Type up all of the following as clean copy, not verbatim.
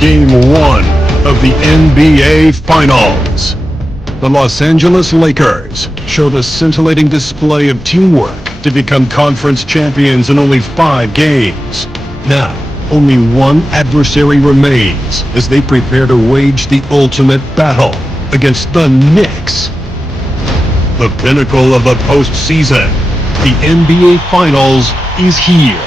Game 1 of the NBA Finals. The Los Angeles Lakers showed a scintillating display of teamwork to become conference champions in only 5 games. Now, only one adversary remains as they prepare to wage the ultimate battle against the Knicks. The pinnacle of the postseason, the NBA Finals, is here.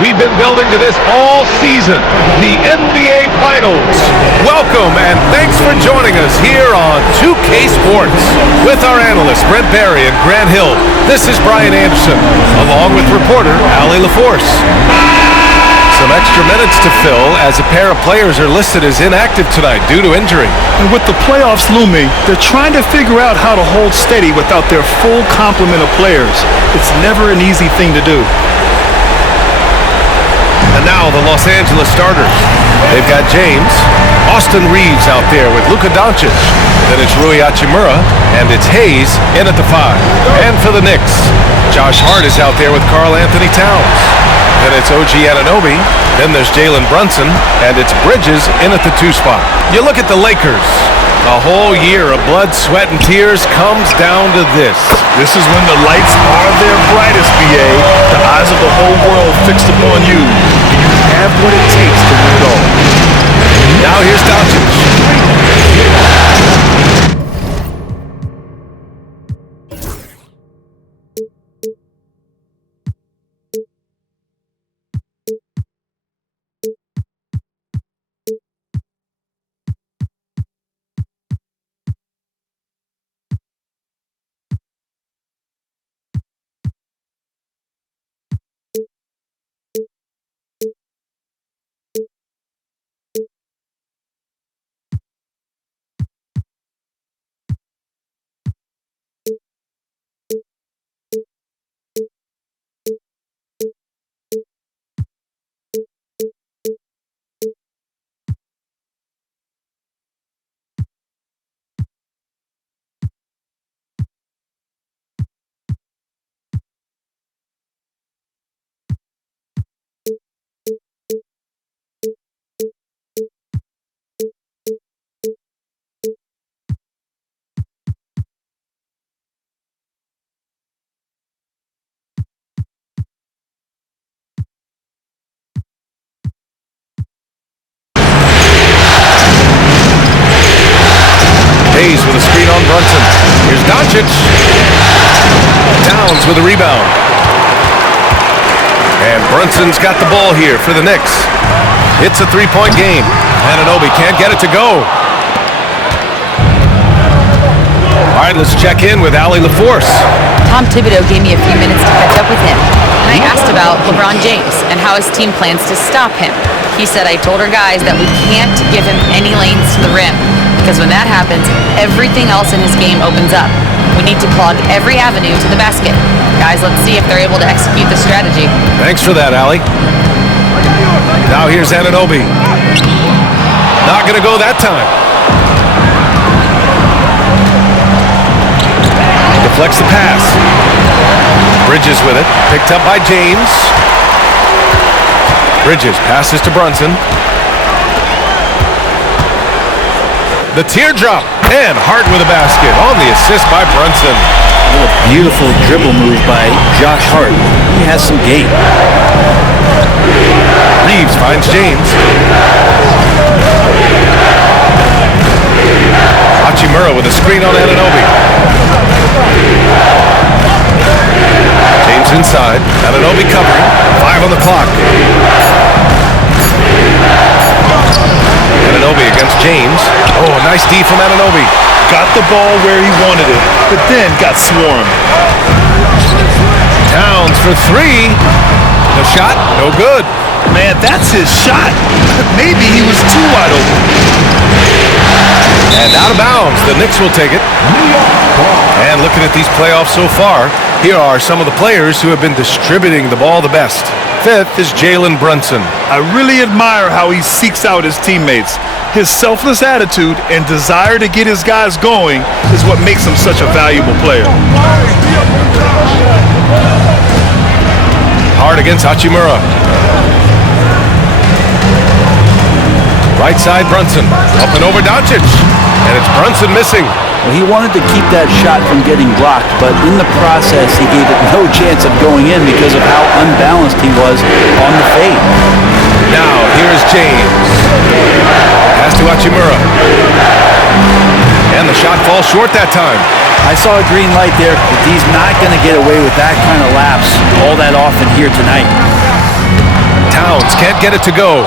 We've been building to this all season, the NBA Finals. Welcome and thanks for joining us here on 2K Sports. With our analysts Brent Barry and Grant Hill, this is Brian Anderson, along with reporter Allie LaForce. Some extra minutes to fill as a pair of players are listed as inactive tonight due to injury. And with the playoffs looming, they're trying to figure out how to hold steady without their full complement of players. It's never an easy thing to do. And now the Los Angeles starters. They've got James, Austin Reeves out there with Luka Doncic. Then it's Rui Hachimura, and it's Hayes in at the 5. And for the Knicks, Josh Hart is out there with Karl Anthony Towns. Then it's OG Anunoby. Then there's Jalen Brunson, and it's Bridges in at the 2 spot. You look at the Lakers. A whole year of blood, sweat, and tears comes down to this. This is when the lights are their brightest, BA. The eyes of the whole world fixed upon you. And you have what it takes to win it all. Now here's Doncic. Hayes with a screen on Brunson. Here's Doncic. Towns with a rebound. And Brunson's got the ball here for the Knicks. It's a 3-point game. Anunoby can't get it to go. All right, let's check in with Allie LaForce. Tom Thibodeau gave me a few minutes to catch up with him, and I asked about LeBron James and how his team plans to stop him. He said, I told our guys that we can't give him any lanes to the rim, because when that happens, everything else in his game opens up. We need to clog every avenue to the basket. Guys, let's see if they're able to execute the strategy. Thanks for that, Allie. Now here's Anunoby. Not going to go that time. Deflects the pass. Bridges with it. Picked up by James. Bridges passes to Brunson. The teardrop. And Hart with a basket on the assist by Brunson. What a beautiful dribble move by Josh Hart. He has some game. Reeves finds James. Hachimura with a screen on Anunoby. James inside. Anunoby covering. 5 on the clock. Anunoby against James. Oh, a nice D from Anunoby. Got the ball where he wanted it, but then got swarmed. Towns for 3. The shot, no good. Man, that's his shot. Maybe he was too wide open. And out of bounds, the Knicks will take it. And looking at these playoffs so far, here are some of the players who have been distributing the ball the best. 5th is Jalen Brunson. I really admire how he seeks out his teammates. His selfless attitude and desire to get his guys going is what makes him such a valuable player. Hard against Hachimura. Right side, Brunson. Up and over Doncic. And it's Brunson missing. Well, he wanted to keep that shot from getting blocked, but in the process, he gave it no chance of going in because of how unbalanced he was on the fade. Now, here's James. Pass to Hachimura. And the shot falls short that time. I saw a green light there, but he's not going to get away with that kind of lapse all that often here tonight. Towns can't get it to go.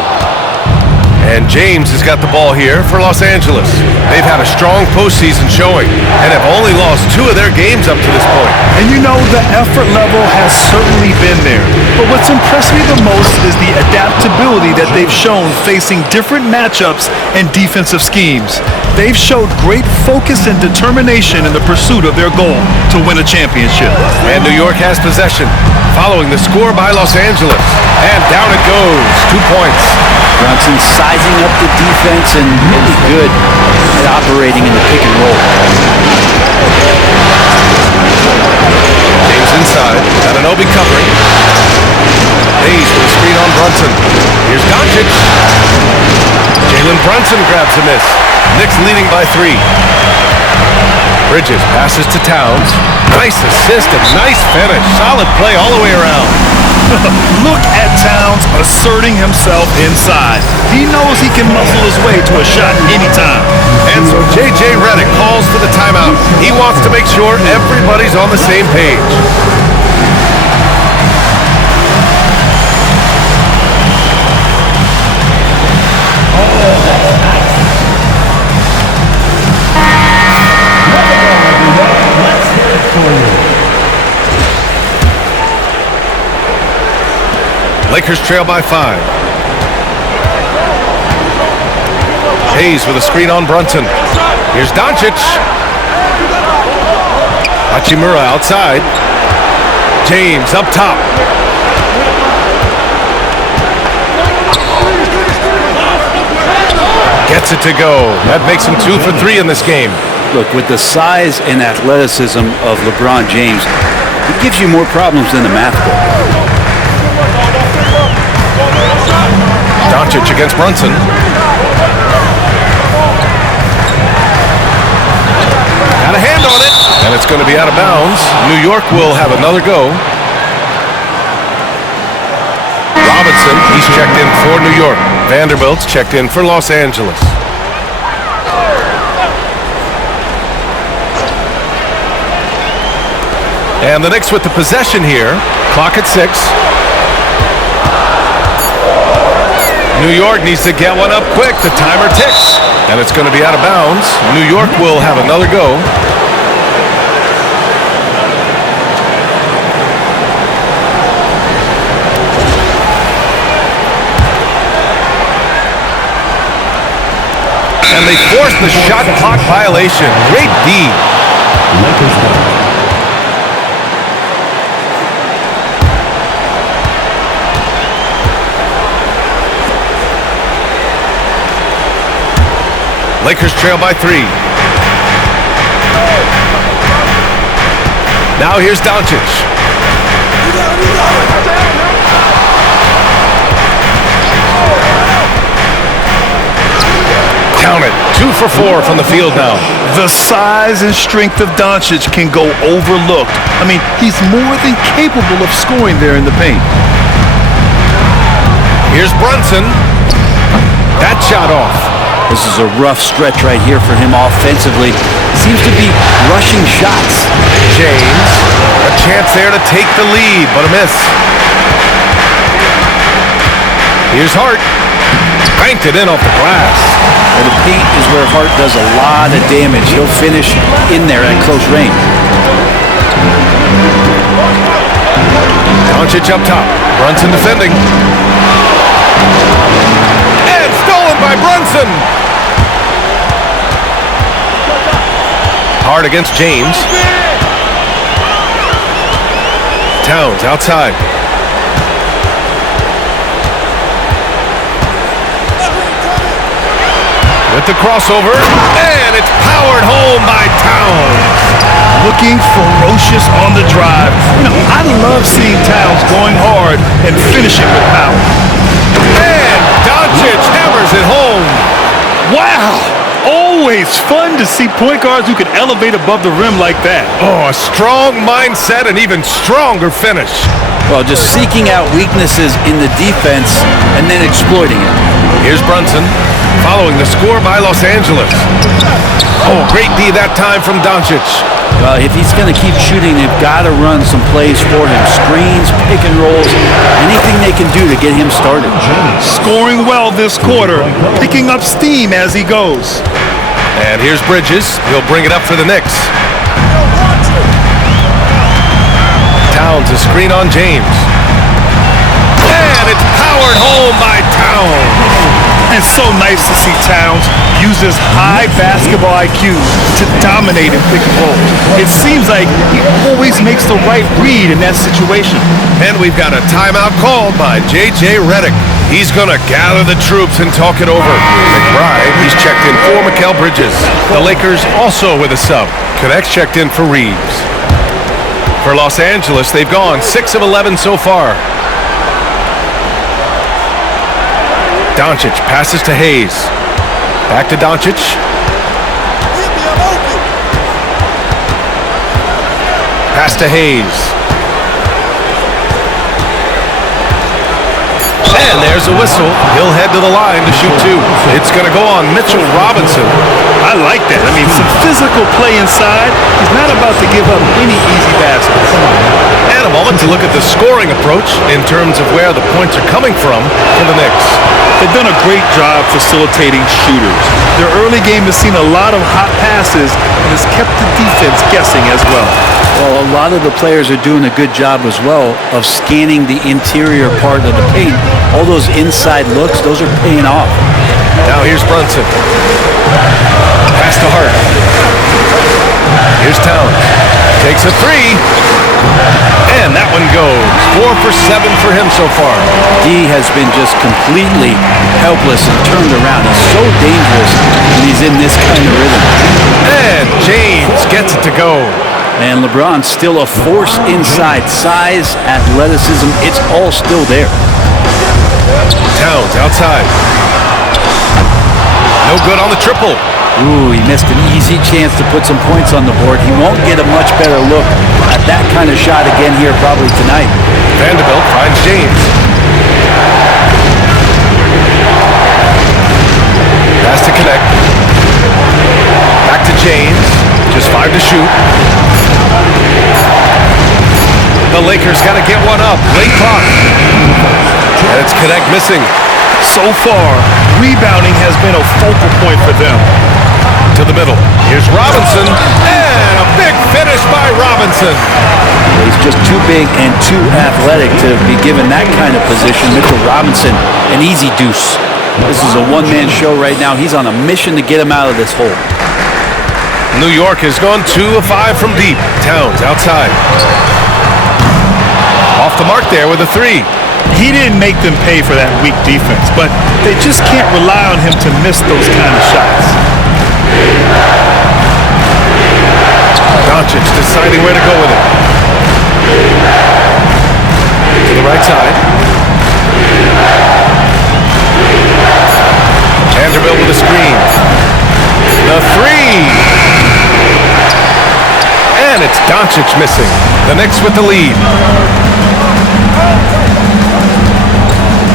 And James has got the ball here for Los Angeles. They've had a strong postseason showing and have only lost 2 of their games up to this point. And you know, the effort level has certainly been there. But what's impressed me the most is the adaptability that they've shown facing different matchups and defensive schemes. They've showed great focus and determination in the pursuit of their goal to win a championship. And New York has possession following the score by Los Angeles. And down it goes. 2 points. Brunson sizing up the defense and really good at operating in the pick and roll. James inside. Anunoby covering. Hayes with a screen on Brunson. Here's Doncic. Jalen Brunson grabs a miss. Knicks leading by 3. Bridges passes to Towns. Nice assist and nice finish. Solid play all the way around. Look at Towns asserting himself inside. He knows he can muscle his way to a shot anytime. And so J.J. Redick calls for the timeout. He wants to make sure everybody's on the same page. Lakers trail by 5. Hayes with a screen on Brunson. Here's Doncic. Hachimura outside. James up top. Gets it to go. That makes him 2 for 3 in this game. Look, with the size and athleticism of LeBron James, it gives you more problems than the math book. Doncic against Brunson. Got a hand on it, and it's going to be out of bounds. New York will have another go. Robinson, he's checked in for New York. Vanderbilt's checked in for Los Angeles. And the Knicks with the possession here. Clock at 6. New York needs to get one up quick. The timer ticks. And it's going to be out of bounds. New York will have another go. And they force the shot clock violation. Great D. Lakers trail by 3. Now here's Doncic. Count it. 2 for 4 from the field now. The size and strength of Doncic can go overlooked. I mean, he's more than capable of scoring there in the paint. Here's Brunson. That shot off. This is a rough stretch right here for him offensively. Seems to be rushing shots. James, a chance there to take the lead, but a miss. Here's Hart. Banked it in off the glass. Well, the paint is where Hart does a lot of damage. He'll finish in there at close range. Doncic up top. Brunson defending. And stolen by Brunson. Hart against James. Towns outside. With the crossover, and it's powered home by Towns. Looking ferocious on the drive. You know, I love seeing Towns going hard and finishing with power. And Doncic hammers it home. Wow! Always fun to see point guards who can elevate above the rim like that. Oh, a strong mindset and even stronger finish. Well, just seeking out weaknesses in the defense and then exploiting it. Here's Brunson, following the score by Los Angeles. Oh, great D that time from Doncic. Well, if he's going to keep shooting, they've got to run some plays for him. Screens, pick and rolls, anything they can do to get him started. Scoring well this quarter, picking up steam as he goes. And here's Bridges. He'll bring it up for the Knicks. Towns, a screen on James. And it's powered home by Towns. And so nice to see Towns use his high basketball IQ to dominate in pick and roll. It seems like he always makes the right read in that situation. And we've got a timeout called by J.J. Redick. He's going to gather the troops and talk it over. McBride, he's checked in for Mikal Bridges. The Lakers also with a sub. Connects checked in for Reeves. For Los Angeles, they've gone 6 of 11 so far. Doncic passes to Hayes. Back to Doncic. Pass to Hayes. And there's a whistle. He'll head to the line to shoot two. It's going to go on Mitchell Robinson. I like that. I mean, some physical play inside. He's not about to give up any easy baskets. And a moment to look at the scoring approach in terms of where the points are coming from for the Knicks. They've done a great job facilitating shooters. Their early game has seen a lot of hot passes and has kept the defense guessing as well. Well, a lot of the players are doing a good job as well of scanning the interior part of the paint. All those inside looks, those are paying off. Now here's Brunson. Pass to Hart. Here's Towns. Takes a three. And that one goes. 4 for 7 for him so far. D has been just completely helpless and turned around. He's so dangerous when he's in this kind of rhythm. And James gets it to go. And LeBron's still a force inside. Size, athleticism, it's all still there. Towns outside. No good on the triple. Ooh, he missed an easy chance to put some points on the board. He won't get a much better look at that kind of shot again here probably tonight. Vanderbilt finds James. Pass to connect. Back to James. Just 5 to shoot. The Lakers got to get one up. Late clock. And it's Connect missing. So far, rebounding has been a focal point for them. To the middle. Here's Robinson. And a big finish by Robinson. He's just too big and too athletic to be given that kind of position. Mitchell Robinson, an easy deuce. This is a one-man show right now. He's on a mission to get him out of this hole. New York has gone 2 of 5 from deep. Towns outside. Off the mark there with a 3. He didn't make them pay for that weak defense, but they just can't rely on him to miss those kind of shots. Doncic deciding where to go with it. To the right side. Vanderbilt with a screen. The 3. And it's Doncic missing. The Knicks with the lead.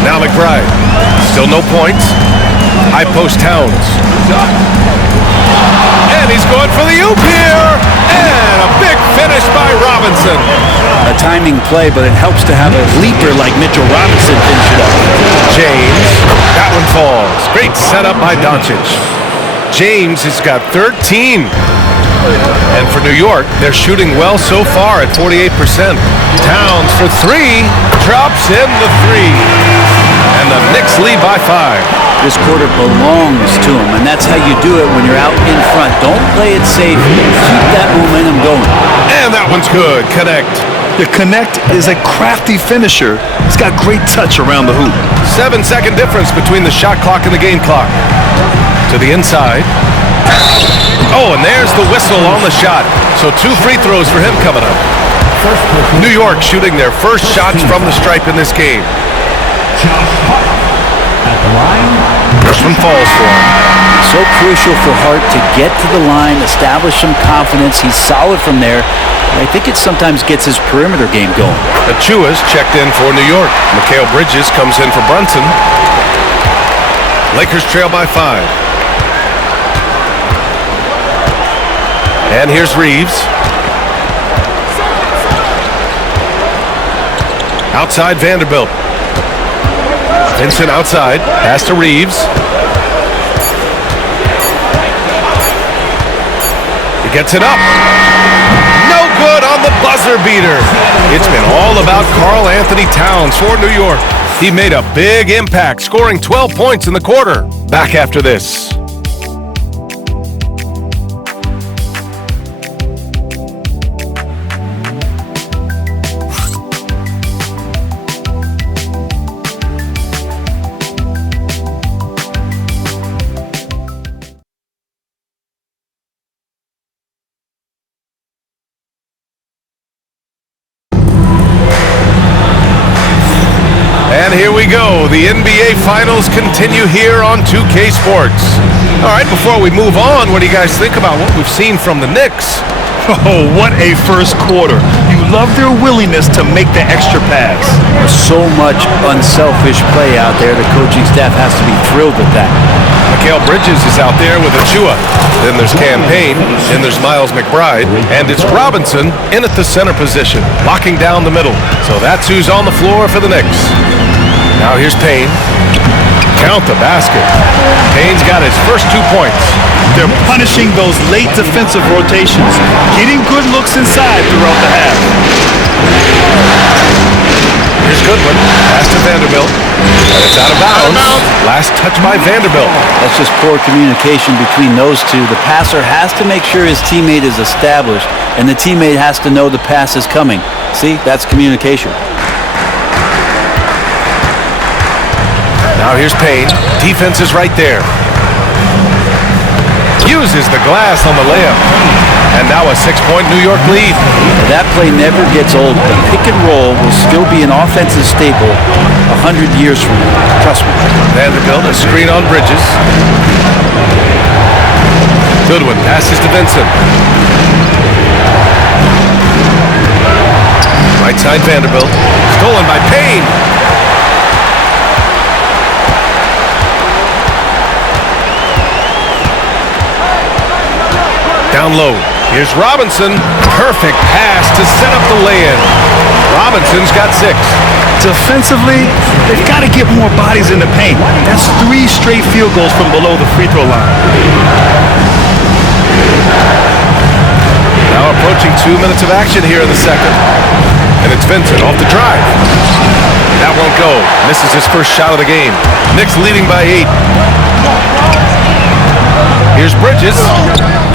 Now McBride. Still no points. High post Towns. And he's going for the oop here. And a big finish by Robinson. A timing play, but it helps to have a leaper like Mitchell Robinson finish it up. James. That one falls. Great setup by Doncic. James has got 13. And for New York, they're shooting well so far at 48%. Towns for 3. Drops in the 3. And the Knicks lead by 5. This quarter belongs to him, and that's how you do it when you're out in front. Don't play it safe. Keep that momentum going. And that one's good. Connect. The Connect is a crafty finisher. He's got great touch around the hoop. 7-second difference between the shot clock and the game clock. To the inside. Oh, and there's the whistle on the shot. So 2 free throws for him coming up. New York shooting their first shots from the stripe in this game. First one falls for him. So crucial for Hart to get to the line, establish some confidence. He's solid from there. I think it sometimes gets his perimeter game going. Achua's checked in for New York. Mikal Bridges comes in for Brunson. Lakers trail by 5. And here's Reeves. Outside Vanderbilt. Vincent outside. Pass to Reeves. He gets it up. No good on the buzzer beater. It's been all about Karl Anthony Towns for New York. He made a big impact, scoring 12 points in the quarter. Back after this. And here we go. The NBA Finals continue here on 2K Sports. All right, before we move on, what do you guys think about what we've seen from the Knicks? Oh, what a first quarter. You love their willingness to make the extra pass. There's so much unselfish play out there. The coaching staff has to be thrilled with that. Mikal Bridges is out there with Achua. Then there's Campaign. Then there's Miles McBride. And it's Robinson in at the center position, locking down the middle. So that's who's on the floor for the Knicks. Now here's Payne. Count the basket. Payne's got his first 2 points. They're punishing those late defensive rotations, getting good looks inside throughout the half. Here's Goodwin. Pass to Vanderbilt. And it's out of bounds. Last touch by Vanderbilt. That's just poor communication between those two. The passer has to make sure his teammate is established, and the teammate has to know the pass is coming. See, that's communication. Now here's Payne. Defense is right there. Uses the glass on the layup. And now a 6-point New York lead. That play never gets old. The pick and roll will still be an offensive staple 100 years from now. Trust me. Vanderbilt, a screen on Bridges. Goodwin passes to Vincent. Right side Vanderbilt. Stolen by Payne. Down low. Here's Robinson. Perfect pass to set up the lay-in. Robinson's got 6. Defensively, they've got to get more bodies in the paint. That's 3 straight field goals from below the free throw line. Now approaching 2 minutes of action here in the second. And it's Vincent off the drive. That won't go. Misses his first shot of the game. Knicks leading by 8. Here's Bridges.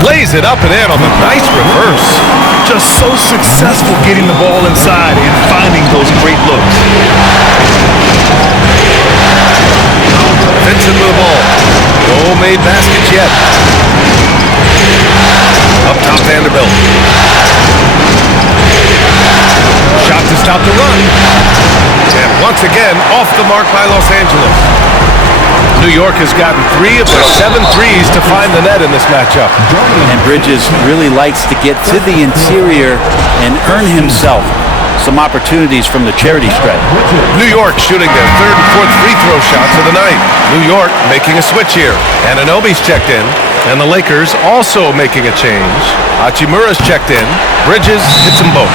Plays it up and in on the nice reverse. Just so successful getting the ball inside and finding those great looks. Vincent with the ball. No made baskets yet. Up top Vanderbilt. Shot to stop the run. And once again, off the mark by Los Angeles. New York has gotten 3 of their 7 threes to find the net in this matchup. And Bridges really likes to get to the interior and earn himself some opportunities from the charity stripe. New York shooting their 3rd and 4th free throw shots of the night. New York making a switch here. Anunoby's checked in. And the Lakers also making a change. Hachimura's checked in. Bridges hits them both.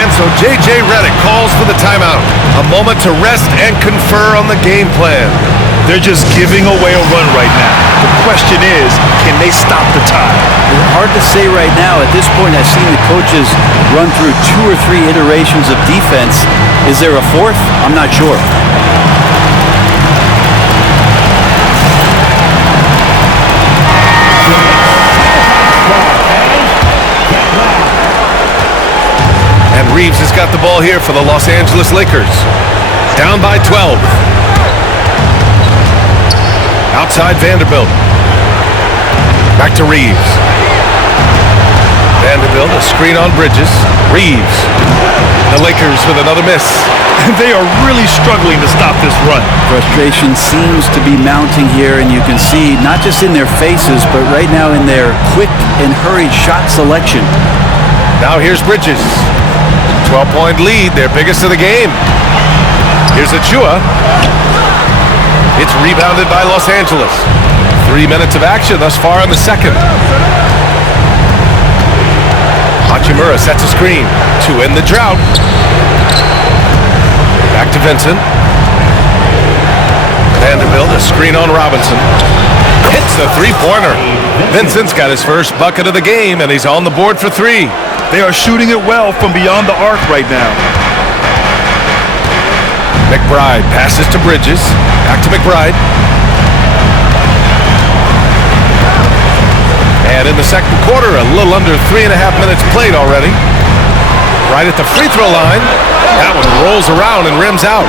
And so J.J. Redick calls for the timeout. A moment to rest and confer on the game plan. They're just giving away a run right now. The question is, can they stop the tide? It's hard to say right now. At this point, I've seen the coaches run through 2 or 3 iterations of defense. Is there a 4th? I'm not sure. And Reeves has got the ball here for the Los Angeles Lakers. Down by 12. Outside Vanderbilt. Back to Reeves. Vanderbilt, a screen on Bridges. Reeves. The Lakers with another miss. They are really struggling to stop this run. Frustration seems to be mounting here, and you can see not just in their faces, but right now in their quick and hurried shot selection. Now here's Bridges. 12-point lead, their biggest of the game. Here's Achua. It's rebounded by Los Angeles. 3 minutes of action thus far in the second. Hachimura sets a screen to end the drought. Back to Vincent. Vanderbilt, a screen on Robinson. Hits the three-pointer. Vincent's got his first bucket of the game, and he's on the board for three. They are shooting it well from beyond the arc right now. McBride passes to Bridges. Back to McBride. And in the second quarter, a little under 3.5 minutes played already. Right at the free throw line. That one rolls around and rims out.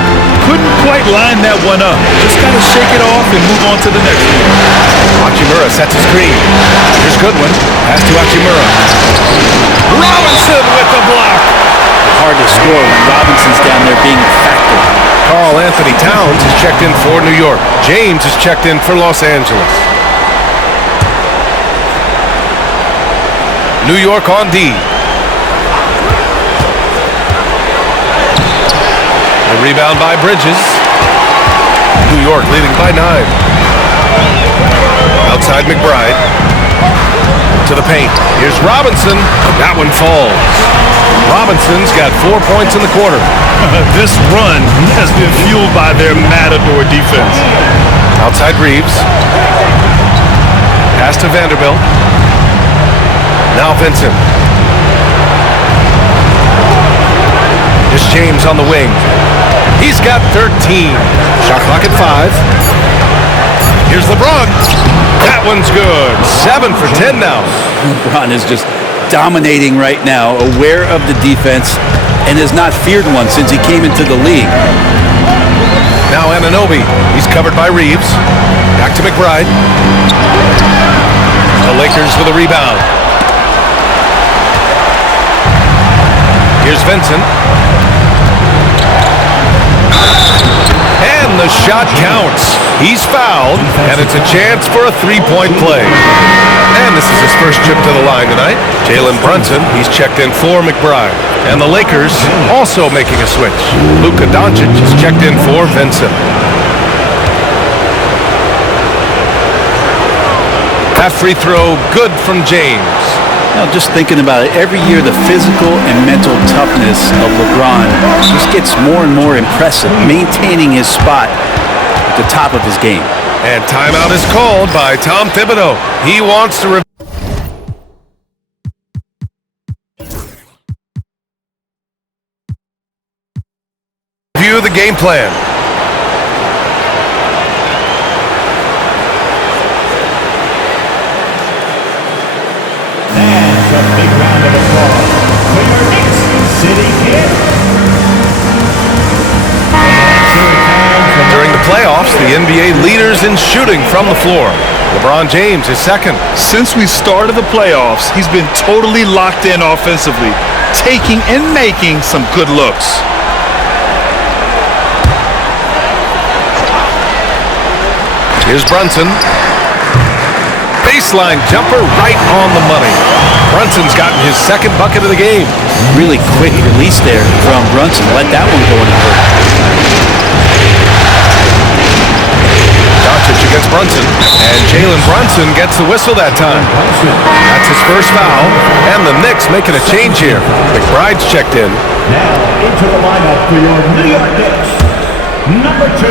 Couldn't quite line that one up. Just got to shake it off and move on to the next one. Hachimura sets a screen. Here's Goodwin. Pass to Hachimura. Robinson with the block. Hard to score when Robinson's down there being a factor. Karl Anthony Towns is checked in for New York. James is checked in for Los Angeles. New York on D. The rebound by Bridges. New York leading by 9. Outside McBride. To the paint. Here's Robinson. That one falls. Robinson's got 4 points in the quarter. This run has been fueled by their matador defense. Outside Reeves. Pass to Vanderbilt. Now Vincent. Here's James on the wing. He's got 13. Shot clock at 5. Here's LeBron. That one's good. 7 for 10 now. LeBron is just dominating right now, aware of the defense, and has not feared one since he came into the league. Now Anunoby. He's covered by Reeves. Back to McBride. The Lakers with a rebound. Here's Vincent. And the shot counts. He's fouled, and it's a chance for a three-point play. And this is his first trip to the line tonight. Jalen Brunson, he's checked in for McBride. And the Lakers also making a switch. Luka Doncic is checked in for Vincent. That free throw good from James. Now, just thinking about it, every year the physical and mental toughness of LeBron just gets more and more impressive, maintaining his spot at the top of his game. And timeout is called by Tom Thibodeau. He wants to review the game plan. That's a big round of applause for your Knicks City Kid. During the playoffs, the NBA leaders in shooting from the floor. LeBron James is second. Since we started the playoffs, he's been totally locked in offensively, taking and making some good looks. Here's Brunson. Baseline jumper right on the money. Brunson's gotten his second bucket of the game. Really quick release there from Brunson. Let that one go in the hurt. Doncic against Brunson. And Jalen Brunson gets the whistle that time. That's his first foul. And the Knicks making a change here. McBride's checked in. Now into the lineup for your New York Knicks. Number 2,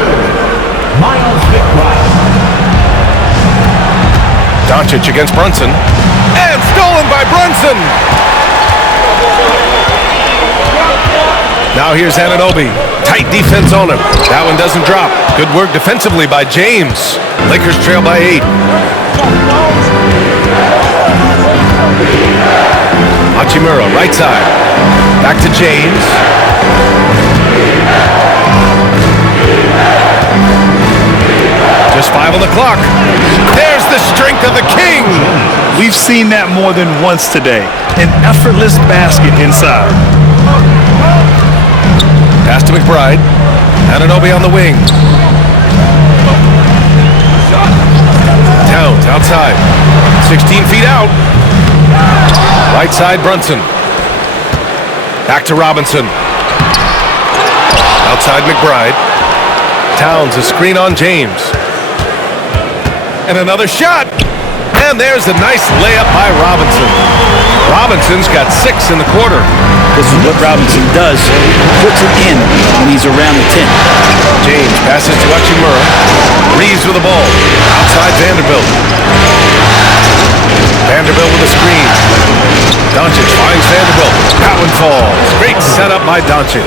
Miles McBride. Doncic against Brunson. And stolen by Brunson! Now here's Anunoby. Tight defense on him. That one doesn't drop. Good work defensively by James. Lakers trail by 8. Hachimura, right side. Back to James. Just 5 on the clock. There's the strength of the king. We've seen that more than once today. An effortless basket inside. Pass to McBride. Anunoby on the wing. Towns outside. 16 feet out. Right side, Brunson. Back to Robinson. Outside, McBride. Towns, a screen on James. And another shot. And there's a nice layup by Robinson. Robinson's got 6 in the quarter. This is what Robinson does. He puts it in when he's around the 10. James passes to Hachimura. Reeves with the ball. Outside Vanderbilt. Vanderbilt with a screen. Doncic finds Vanderbilt. That one falls. Great setup by Doncic.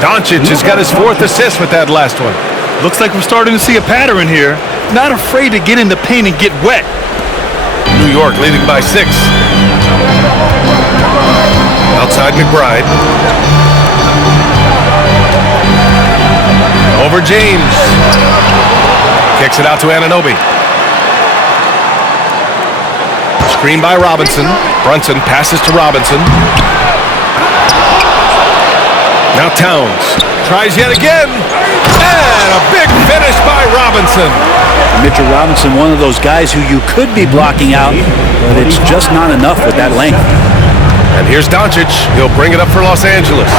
Doncic has got his 4th assist with that last one. Looks like we're starting to see a pattern here. Not afraid to get in the paint and get wet. New York leading by 6. Outside McBride. Over James. Kicks it out to Anunoby. Screen by Robinson. Brunson passes to Robinson. Now Towns tries yet again. And a big finish by Robinson. Mitchell Robinson, one of those guys who you could be blocking out, but it's just not enough with that length. And here's Doncic. He'll bring it up for Los Angeles.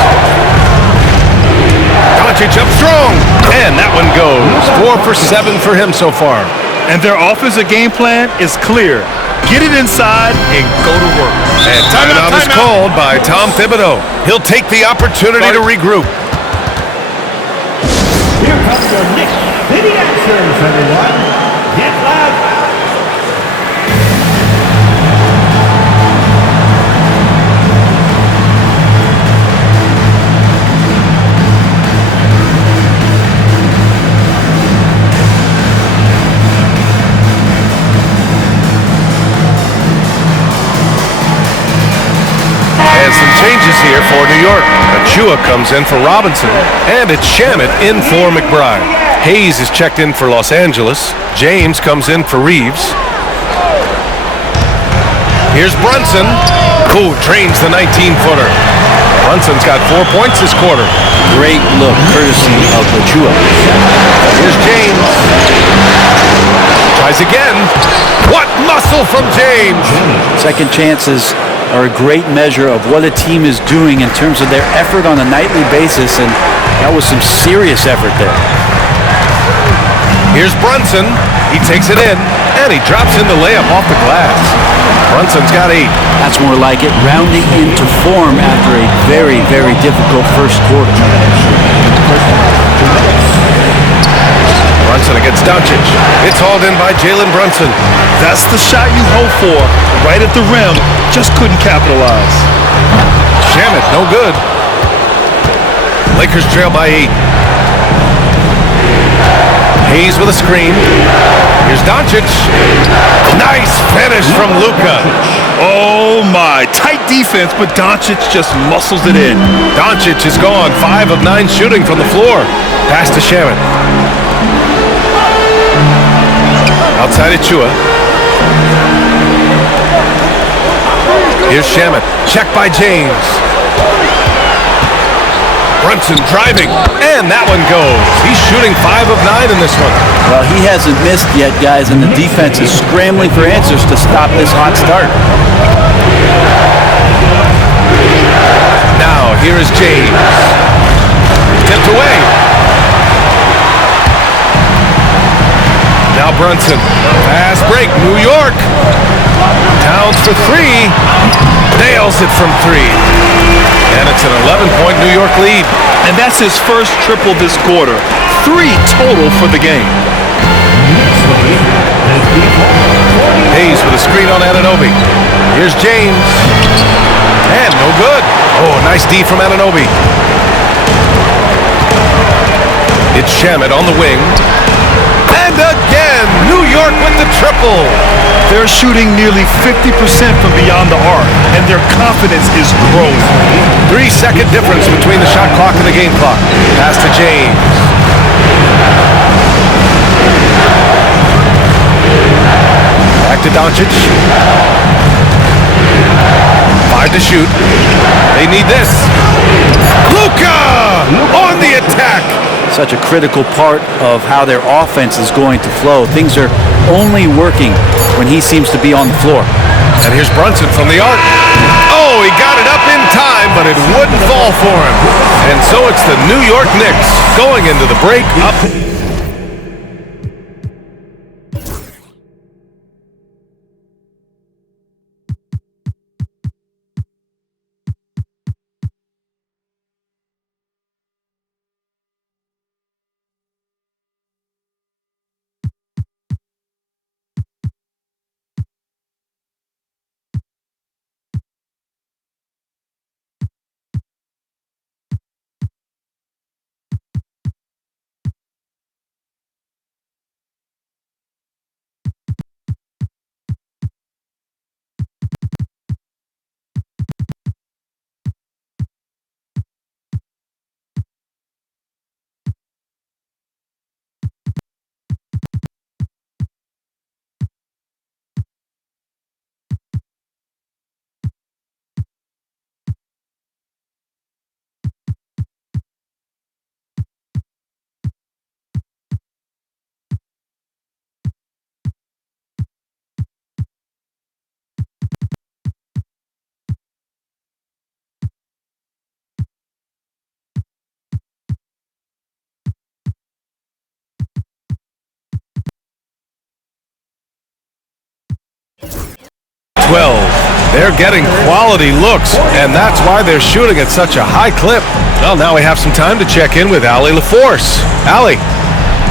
Doncic up strong. And that one goes. 4 for 7 for him so far. And their offensive game plan is clear. Get it inside and go to work. And timeout is called by Tom Thibodeau. He'll take the opportunity to regroup. Here comes your Knicks City Answers, everyone. Get loud. And some changes here for New York. Achua comes in for Robinson, and it's Shamet in for McBride. Hayes is checked in for Los Angeles. James comes in for Reeves. Here's Brunson, who drains the 19-footer. Brunson's got 4 points this quarter. Great look, courtesy of Achua. Here's James. Tries again. What muscle from James! Second chances are a great measure of what a team is doing in terms of their effort on a nightly basis, and that was some serious effort there. Here's Brunson. He takes it in, and he drops in the layup off the glass. Brunson's got 8. That's more like it, rounding into form after a very, very difficult first quarter. Brunson against Doncic. It's hauled in by Jalen Brunson. That's the shot you hope for. Right at the rim. Just couldn't capitalize. Shamet, no good. Lakers trail by 8. Hayes with a screen. Here's Doncic. Nice finish from Luka. Oh my, tight defense, but Doncic just muscles it in. Doncic is gone. 5 of 9 shooting from the floor. Pass to Shamet. Outside Achua. Here's Shamet. Check by James. Brunson driving. And that one goes. He's shooting 5 of 9 in this one. Well, he hasn't missed yet, guys, and the defense is scrambling for answers to stop this hot start. Now, here is James. Tipped away. Now Brunson. Fast break. New York. Towns for 3. Nails it from 3. And it's an 11-point New York lead. And that's his first triple this quarter. 3 total for the game. Hayes with a screen on Anunoby. Here's James. And no good. Oh, nice D from Anunoby. It's Shamet on the wing. And again, New York with the triple. They're shooting nearly 50% from beyond the arc, and their confidence is growing. 3-second difference between the shot clock and the game clock. Pass to James. Back to Doncic. 5 Tried to shoot. They need this. Luka on the attack. Such a critical part of how their offense is going to flow. Things are only working when he seems to be on the floor. And here's Brunson from the arc. Oh, he got it up in time, but it wouldn't fall for him. And so it's the New York Knicks going into the break up. 12. They're getting quality looks, and that's why they're shooting at such a high clip. Well, now we have some time to check in with Allie LaForce. Allie.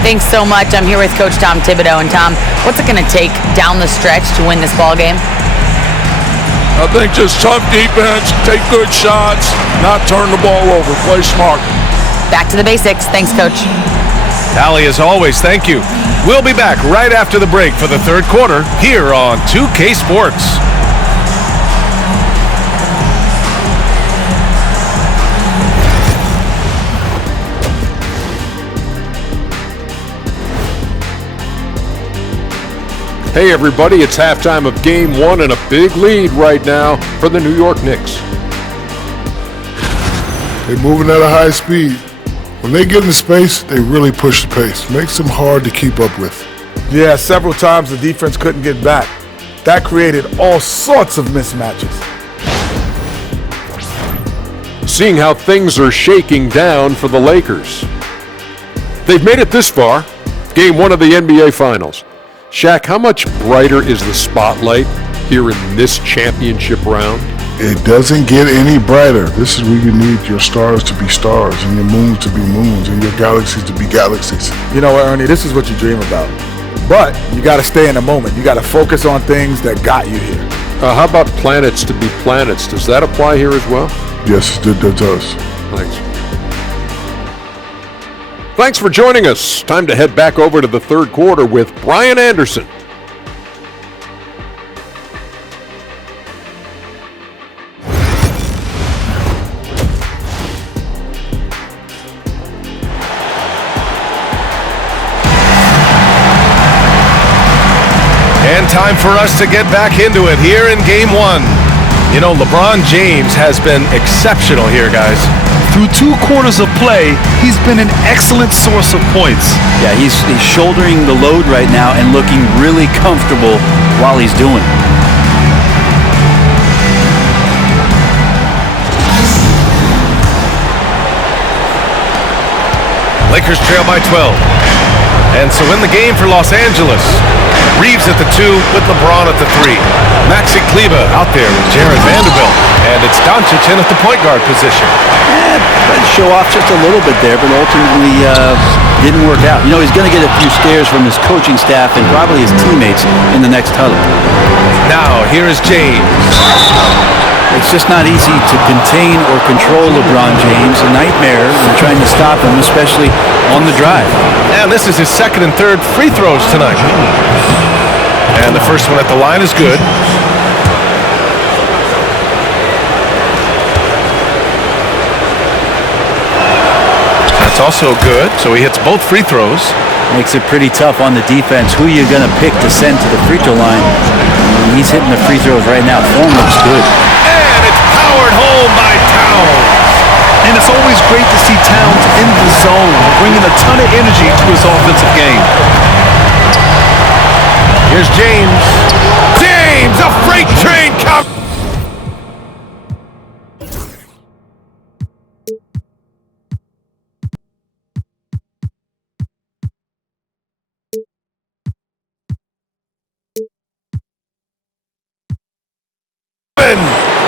Thanks so much. I'm here with Coach Tom Thibodeau. And Tom, what's it going to take down the stretch to win this ball game? I think just tough defense, take good shots, not turn the ball over, play smart. Back to the basics. Thanks, Coach. Allie, as always, thank you. We'll be back right after the break for the third quarter here on 2K Sports. Hey everybody, it's halftime of game one and a big lead right now for the New York Knicks. They're moving at a high speed. When they get in space, they really push the pace. Makes them hard to keep up with. Yeah, several times the defense couldn't get back. That created all sorts of mismatches. Seeing how things are shaking down for the Lakers. They've made it this far, game one of the NBA Finals. Shaq, how much brighter is the spotlight here in this championship round? It doesn't get any brighter. This is where you need your stars to be stars and your moons to be moons and your galaxies to be galaxies. You know what, Ernie, this is what you dream about. But you got to stay in the moment. You got to focus on things that got you here. How about planets to be planets? Does that apply here as well? Yes, it does. Thanks. Thanks for joining us. Time to head back over to the third quarter with Brian Anderson. And time for us to get back into it here in game one. You know, LeBron James has been exceptional here, guys. Through 2 quarters of play, he's been an excellent source of points. Yeah, he's shouldering the load right now and looking really comfortable while he's doing it. Lakers trail by 12. And so in the game for Los Angeles, Reeves at the 2 with LeBron at the 3. Maxi Kleber out there with Jared Vanderbilt. And it's Doncic in at the point guard position. Tried to show off just a little bit there, but ultimately didn't work out. You know, he's going to get a few stares from his coaching staff and probably his teammates in the next huddle. Now, here is James. It's just not easy to contain or control LeBron James. A nightmare when trying to stop him, especially on the drive. And this is his second and third free throws tonight. And the first one at the line is good. That's also good. So he hits both free throws. Makes it pretty tough on the defense. Who you're going to pick to send to the free throw line. He's hitting the free throws right now. Form looks good. And it's Powered home by Towns. And it's always great to see Towns in the zone, bringing a ton of energy to his offensive game. Here's James. James, a freight train comes.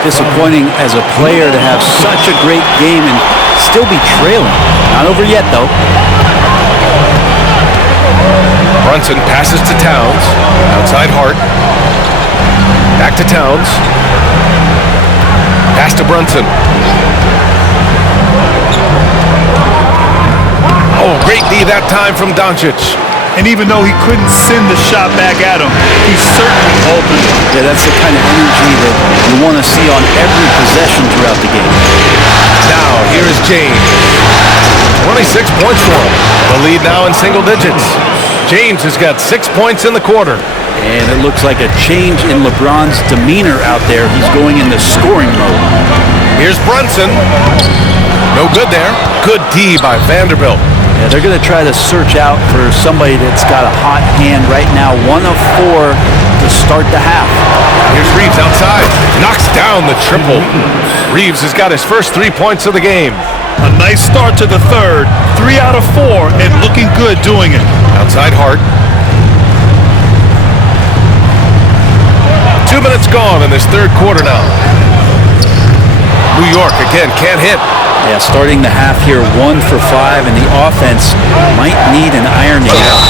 Disappointing as a player to have such a great game and still be trailing. Not over yet, though. Brunson passes to Towns. Outside Hart. Back to Towns. Pass to Brunson. Oh, great knee that time from Doncic. And even though he couldn't send the shot back at him, he certainly altered it. Yeah, that's the kind of energy that you want to see on every possession throughout the game. Now, here is James. 26 points for him. The lead now in single digits. James has got 6 points in the quarter. And it looks like a change in LeBron's demeanor out there. He's going into scoring mode. Here's Brunson. No good there. Good D by Vanderbilt. Yeah, they're going to try to search out for somebody that's got a hot hand right now. 1 of 4 to start the half. Here's Reeves outside. Knocks down the triple. Reeves has got his first 3 points of the game. A nice start to the third. 3 out of 4 and looking good doing it. Outside Hart. 2 minutes gone in this third quarter now. New York again can't hit. Yeah, starting the half here 1 for 5, and the offense might need an ironing out.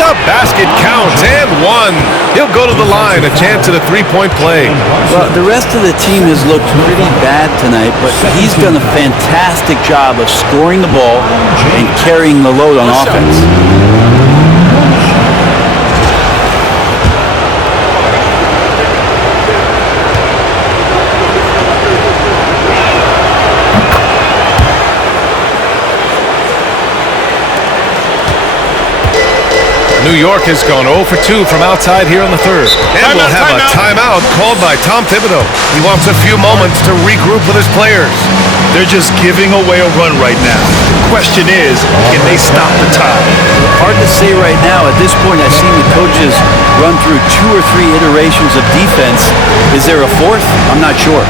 The basket counts and 1. He'll go to the line, a chance at a 3-point play. Well, the rest of the team has looked pretty bad tonight, but he's done a fantastic job of scoring the ball and carrying the load on offense. New York has gone 0 for 2 from outside here in the third. And we'll have a timeout called by Tom Thibodeau. He wants a few moments to regroup with his players. They're just giving away a run right now. The question is, can they stop the tie? Hard to say right now. At this point, I've seen the coaches run through 2 or 3 iterations of defense. Is there a fourth? I'm not sure.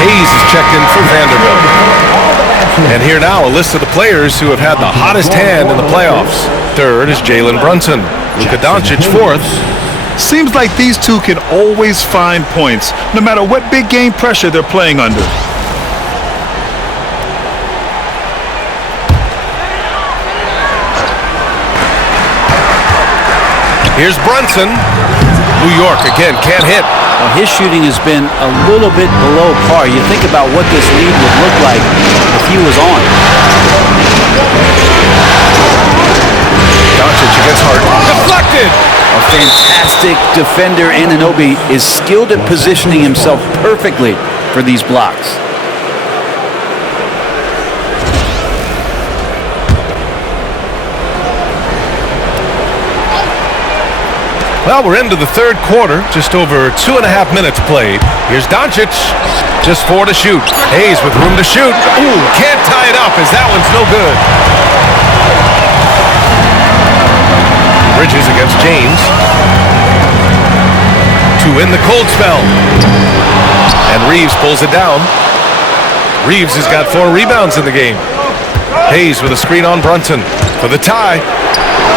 Hayes is checked in for Vanderbilt. And here now, a list of the players who have had the hottest hand in the playoffs. Third is Jalen Brunson. Luka Doncic fourth. Seems like these two can always find points, no matter what big game pressure they're playing under. Here's Brunson. New York again can't hit. Well, his shooting has been a little bit below par. You think about what this lead would look like if he was on. Doncic against Hart. Deflected! A fantastic defender. Anunoby is skilled at positioning himself perfectly for these blocks. Well, we're into the third quarter, just over 2.5 minutes played. Here's Doncic, just 4 to shoot. Hayes with room to shoot. Ooh, can't tie it up as that one's no good. Bridges against James. To win the cold spell. And Reeves pulls it down. Reeves has got 4 rebounds in the game. Hayes with a screen on Brunson for the tie.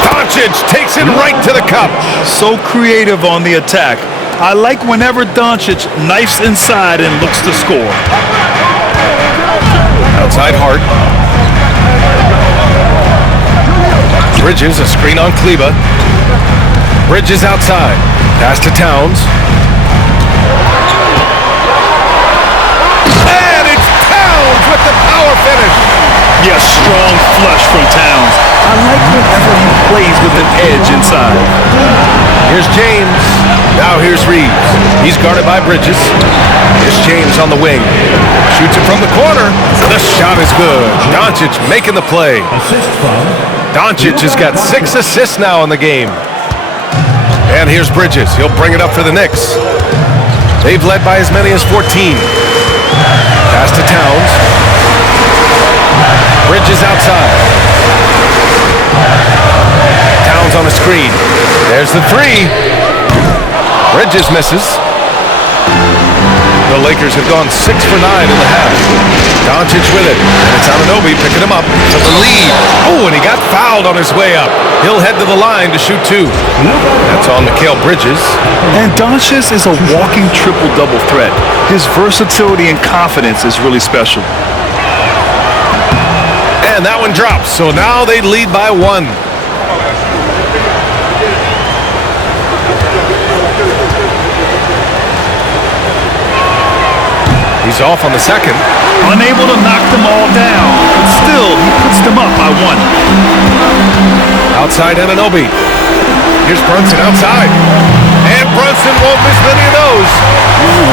Doncic takes it right to the cup. So creative on the attack. I like whenever Doncic knifes inside and looks to score. Outside Hart. Bridges, a screen on Kleba. Bridges outside. Pass to Towns. And it's Towns with the power finish. Yeah, strong flush from Towns. I like whenever he plays with an edge inside. Here's James. Now here's Reeves. He's guarded by Bridges. Here's James on the wing. Shoots it from the corner. The shot is good. Doncic making the play. Assist from Doncic has got 6 assists now in the game. And here's Bridges. He'll bring it up for the Knicks. They've led by as many as 14. Pass to Towns. Bridges outside. Towns on a screen. There's the three. Bridges misses. The Lakers have gone 6 for 9 in the half. Doncic with it. And it's Anunoby picking him up for the lead. Oh, and he got fouled on his way up. He'll head to the line to shoot 2. That's on Mikal Bridges. And Doncic is a walking triple-double threat. His versatility and confidence is really special. And that one drops. So now they lead by 1. He's off on the second. Unable to knock them all down, but still, he puts them up by 1. Outside Anunoby. Here's Brunson outside. And Brunson won't miss many of those.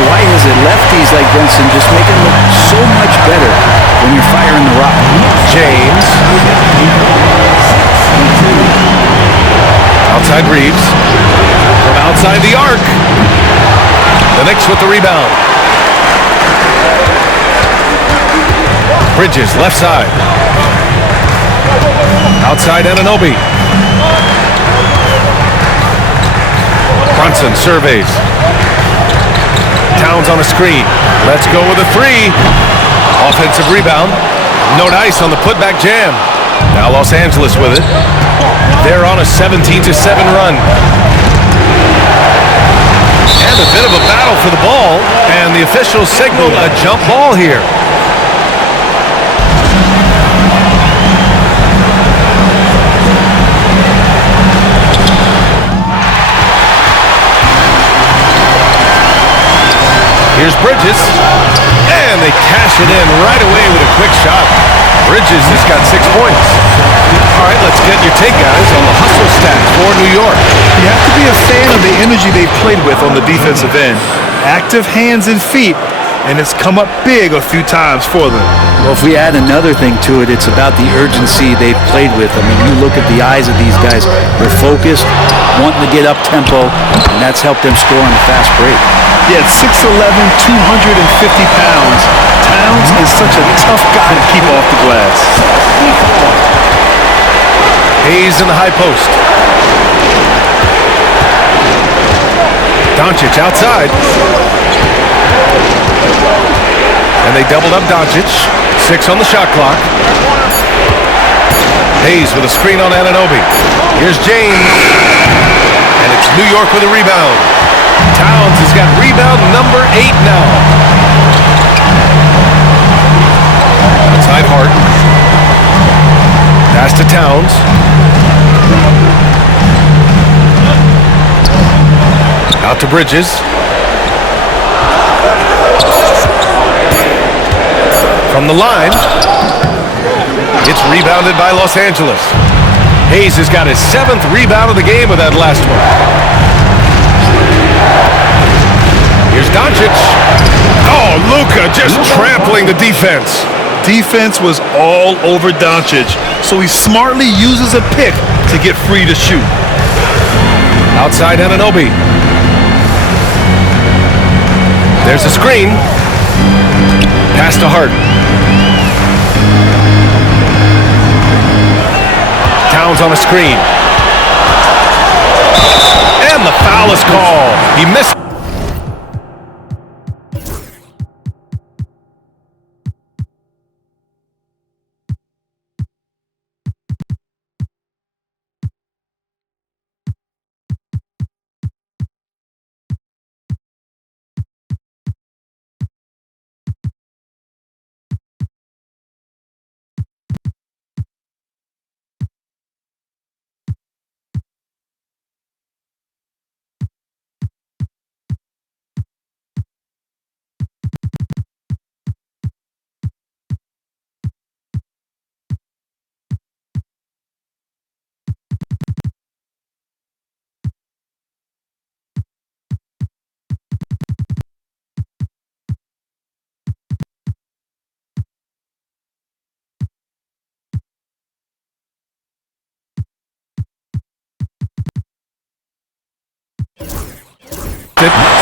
Why is it lefties like Brunson just make it look so much better when you're firing the rock? James. Outside Reeves. From outside the arc. The Knicks with the rebound. Bridges, left side. Outside Anunoby. Brunson surveys. Towns on a screen. Let's go with a 3. Offensive rebound. No dice on the putback jam. Now Los Angeles with it. They're on a 17-7 run. And a bit of a battle for the ball. And the officials signal a jump ball here. Here's Bridges, and they cash it in right away with a quick shot. Bridges has got 6 points. All right, let's get your take, guys, on the hustle stats for New York. You have to be a fan of the energy they've played with on the defensive end. Active hands and feet, and it's come up big a few times for them. Well, if we add another thing to it, it's about the urgency they've played with. I mean, you look at the eyes of these guys. They're focused, wanting to get up tempo, and that's helped them score on the fast break. Yeah, 6'11", 250 pounds. Towns is such a tough guy to keep off the glass. Hayes in the high post. Doncic outside. And they doubled up Doncic. 6 on the shot clock. Hayes with a screen on Anunoby. Here's James. And it's New York with a rebound. Towns has got rebound number 8 now. Outside Hart. Pass to Towns. Out to Bridges. From the line. It's rebounded by Los Angeles. Hayes has got his 7th rebound of the game with that last one. Here's Doncic. Oh, Luka just trampling the defense. Defense was all over Doncic, so he smartly uses a pick to get free to shoot. Outside Anunoby. There's a screen. Pass to Hart. Towns on a screen. And the foul is called. He missed.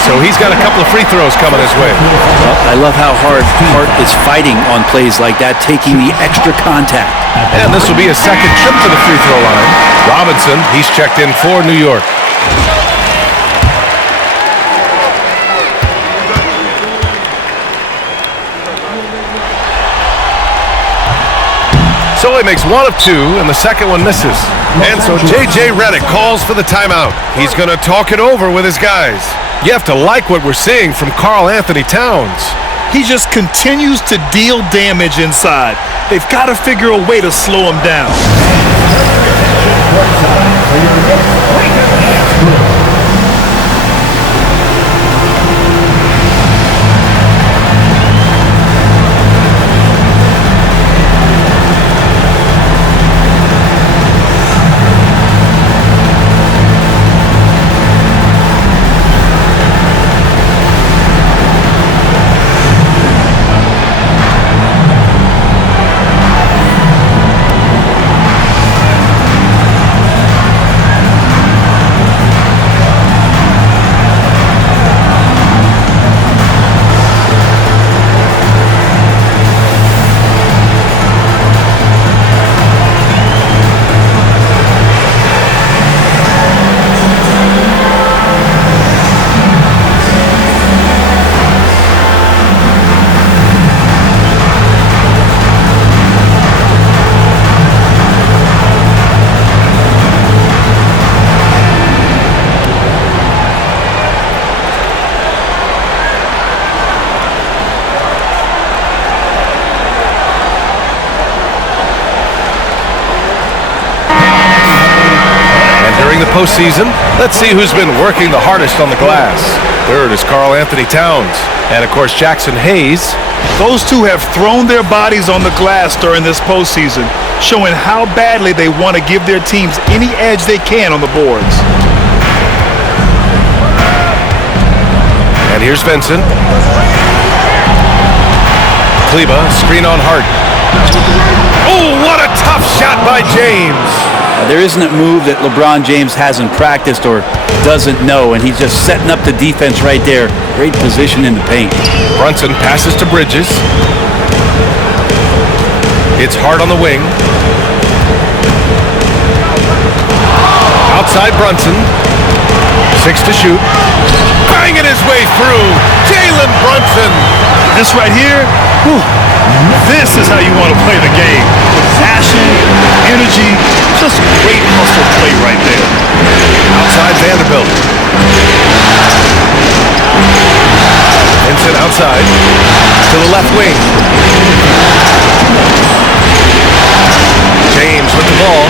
so he's got a couple of free throws coming his way. Well, I love how hard Hart is fighting on plays like that, taking the extra contact. And this will be his second trip to the free throw line. Robinson, he's checked in for New York. So he makes one of two, and the second one misses. And so J.J. Redick calls for the timeout. He's going to talk it over with his guys. You have to like what we're seeing from Karl Anthony Towns. He just continues to deal damage inside. They've got to figure a way to slow him down. During the postseason, let's see who's been working the hardest on the glass. Third is Karl Anthony Towns. And of course, Jackson Hayes. Those two have thrown their bodies on the glass during this postseason, showing how badly they want to give their teams any edge they can on the boards. And here's Vincent. Kleba, screen on Hart. Oh, what a tough shot by James. There isn't a move that LeBron James hasn't practiced or doesn't know, and he's just setting up the defense right there. Great position in the paint. Brunson passes to Bridges. It's Hart on the wing. Outside Brunson. 6 to shoot. Banging his way through. Jalen Brunson. This right here, whew, this is how you want to play the game. Passion, energy, just great hustle play right there. Outside Vanderbilt. Vincent outside to the left wing. James with the ball.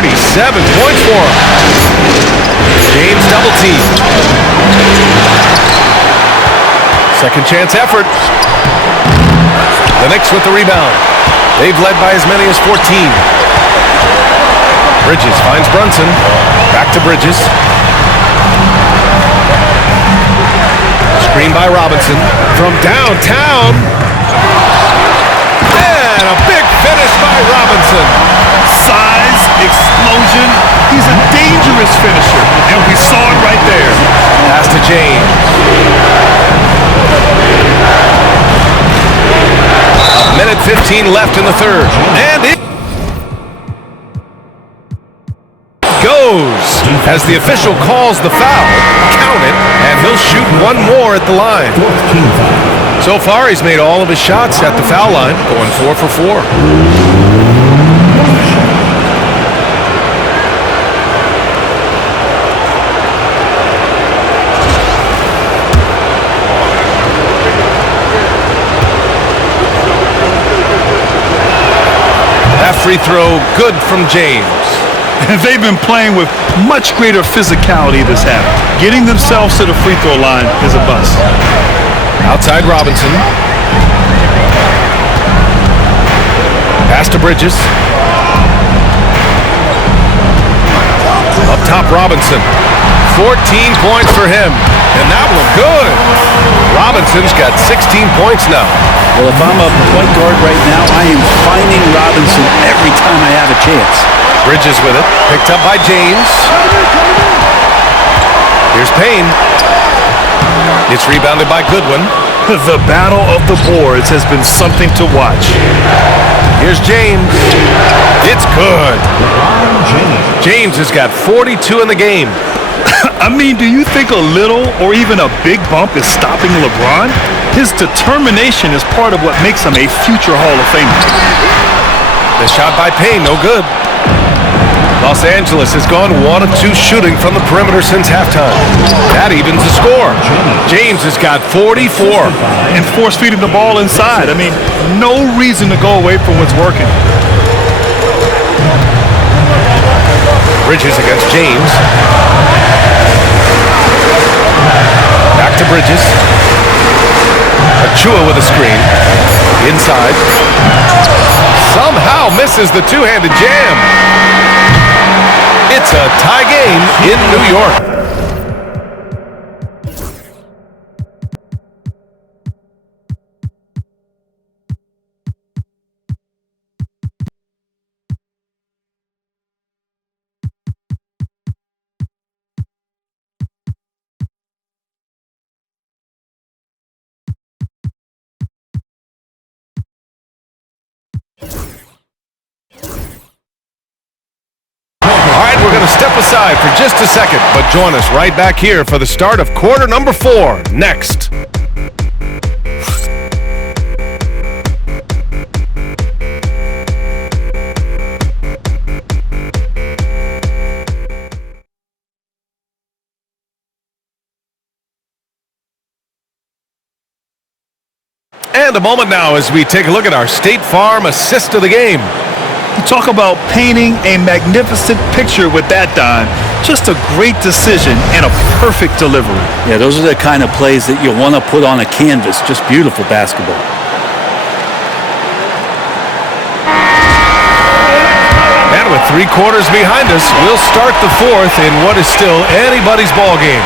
37 points for him. James double team. Second chance effort. The Knicks with the rebound. They've led by as many as 14. Bridges finds Brunson. Back to Bridges. Screen by Robinson. From downtown. And a big finish by Robinson. Size, explosion. He's a dangerous finisher, and we saw it right there. Pass to James. A minute 15 left in the third. And it goes as the official calls the foul. Count it, and he'll shoot one more at the line. So far, he's made all of his shots at the foul line, going 4 for 4. That free throw good from James. They've been playing with much greater physicality this half. Getting themselves to the free throw line is a bust. Outside Robinson. Pass to Bridges. Up top Robinson. 14 points for him. And that one good. Robinson's got 16 points now. Well, if I'm a point guard right now, I am finding Robinson every time I have a chance. Bridges with it. Picked up by James. Here's Payne. It's rebounded by Goodwin. The battle of the boards has been something to watch. Here's James. It's good. James has got 42 in the game. I mean, do you think a little or even a big bump is stopping LeBron? His determination is part of what makes him a future Hall of Famer. The shot by Payne, no good. Los Angeles has gone 1 of 2 shooting from the perimeter since halftime. That evens the score. James has got 44. And force-feeding the ball inside. I mean, no reason to go away from what's working. Bridges against James. Back to Bridges. Achua with a screen. Inside. Somehow misses the two-handed jam. It's a tie game in New York. We're going to step aside for just a second, but join us right back here for the start of quarter number 4 next. And a moment now as we take a look at our State Farm assist of the game. You talk about painting a magnificent picture with that, Don. Just a great decision and a perfect delivery. Yeah, those are the kind of plays that you want to put on a canvas. Just beautiful basketball. And with 3 quarters behind us, we'll start the 4th in what is still anybody's ball game.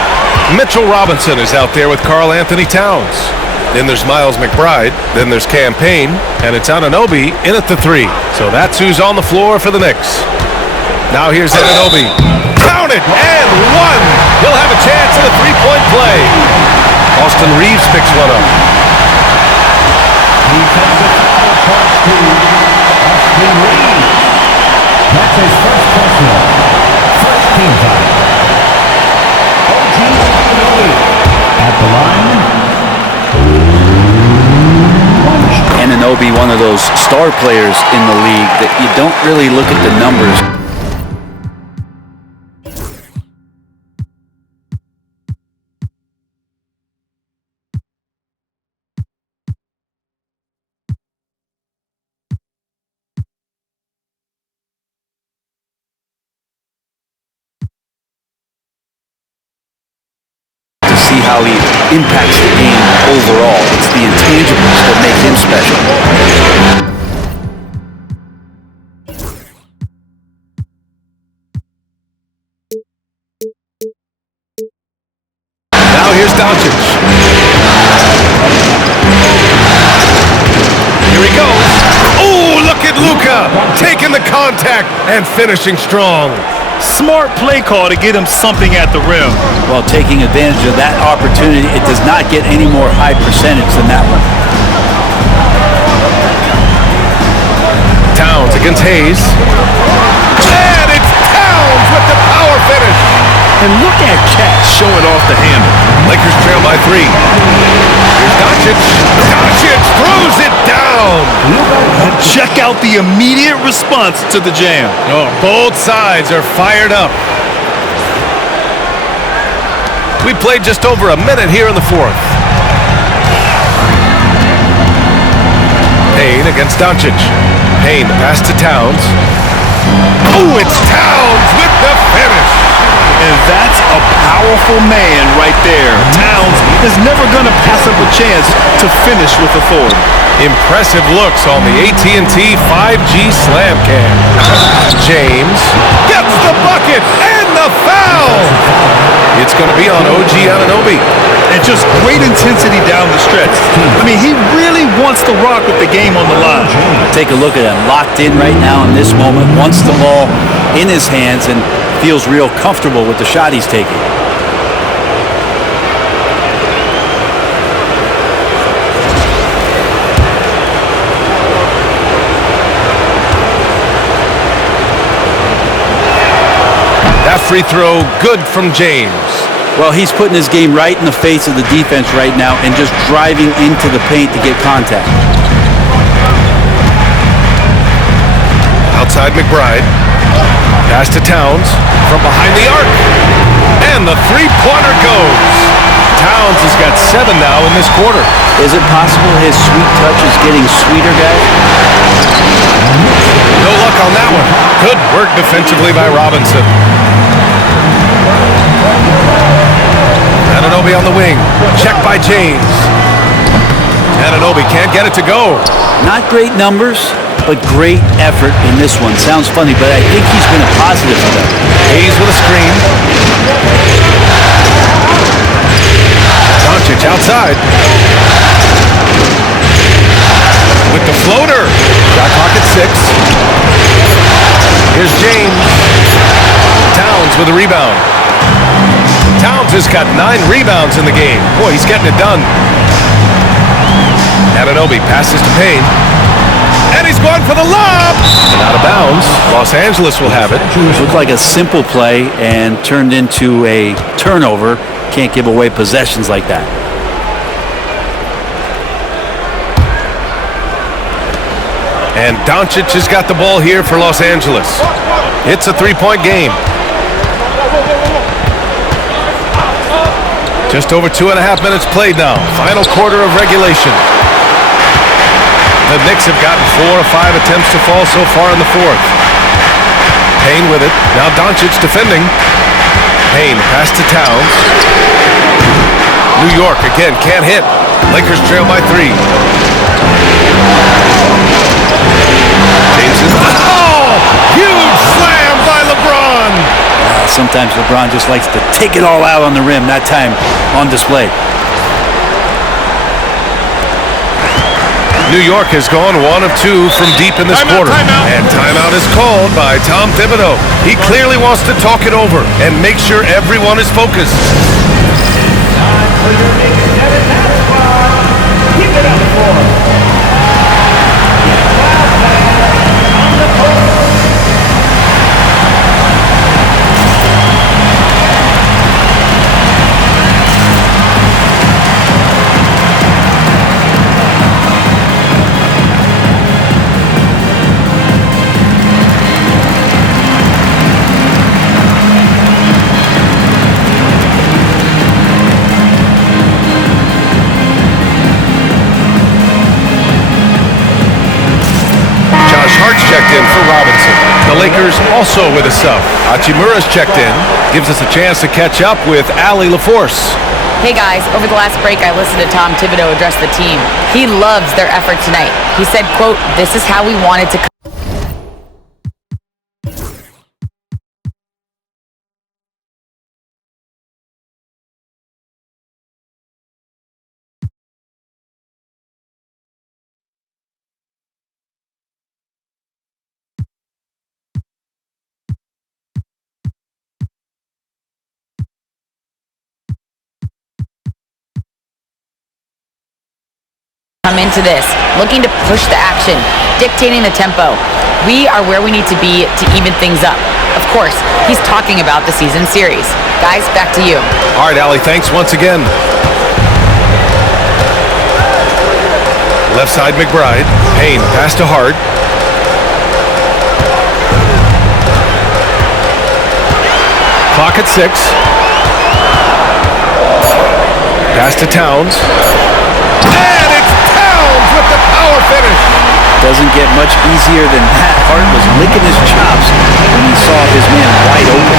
Mitchell Robinson is out there with Karl Anthony Towns. Then there's Miles McBride. Then there's Cam Payne. And it's Anunoby in at the 3. So that's who's on the floor for the Knicks. Now here's Anunoby. Count it! And 1! He'll have a chance at a 3-point play. Austin Reeves picks one up. Austin Reeves. That's his first personal. First team foul. OG Anunoby at the line. Anunoby, one of those star players in the league that you don't really look at the numbers. To see how he impacts the game overall. It's the intangibles that make him special. Now here's Doncic. Here he goes. Oh, look at Luka taking the contact and finishing strong. Smart play call to get him something at the rim. While taking advantage of that opportunity, it does not get any more high percentage than that one. Towns against Hayes. And it's Towns with the power finish. And look at Cat showing off the handle. Lakers trail by 3. Here's Doncic. Doncic throws it down. Check out the immediate response to the jam. Oh, both sides are fired up. We played just over a minute here in the 4th. Payne against Doncic. Payne, the pass to Towns. Oh, it's Towns with the finish. And that's a powerful man right there. Towns is never going to pass up a chance to finish with authority. Impressive looks on the AT&T 5G Slam Cam. James gets the bucket and the foul. It's going to be on OG Anunoby. And just great intensity down the stretch. I mean, he really wants to rock with the game on the line. Take a look at him, locked in right now in this moment, wants the ball in his hands and feels real comfortable with the shot he's taking. free throw, good from James. Well, he's putting his game right in the face of the defense right now and just driving into the paint to get contact. Outside McBride. Pass to Towns from behind the arc. And the three-pointer goes. Towns has got 7 now in this quarter. Is it possible his sweet touch is getting sweeter, guys? No luck on that one. Good work defensively by Robinson. Anunoby on the wing. Check by James. Anunoby can't get it to go. Not great numbers, but great effort in this one. Sounds funny, but I think he's been a positive for them. Hayes with a screen. Doncic outside. With the floater. Shot clock at 6. Here's James. Towns with a rebound. Towns has got 9 rebounds in the game. Boy, he's getting it done. Anunoby passes to Payne. And he's going for the lob. And out of bounds. Los Angeles will have it. Looked like a simple play and turned into a turnover. Can't give away possessions like that. And Doncic has got the ball here for Los Angeles. It's a 3-point game. Just over 2.5 minutes played now. Final quarter of regulation. The Knicks have gotten 4 or 5 attempts to fall so far in the fourth. Payne with it. Now Doncic defending. Payne pass to Towns. New York again can't hit. Lakers trail by 3. James is... Oh! Huge slam by LeBron! Sometimes LeBron just likes to take it all out on the rim. That time on display. New York has gone 1 of 2 from deep in this quarter. And timeout is called by Tom Thibodeau. He clearly wants to talk it over and make sure everyone is focused. Time for your Knicks 7 half squad. Keep it up for him. Foul pass on the court. Checked in for Robinson. The Lakers also with a sub. Hachimura's checked in. Gives us a chance to catch up with Allie LaForce. Hey guys, over the last break I listened to Tom Thibodeau address the team. He loves their effort tonight. He said, quote, "This is how we wanted to come into this, looking to push the action, dictating the tempo. We are where we need to be to even things up." Of course, he's talking about the season series. Guys, back to you. All right, Allie, thanks once again. Left side, McBride. Payne, pass to Hart. Clock at 6. Pass to Towns. And it's Towns with the power finish. Doesn't get much easier than that. Hart was licking his chops when he saw his man wide open.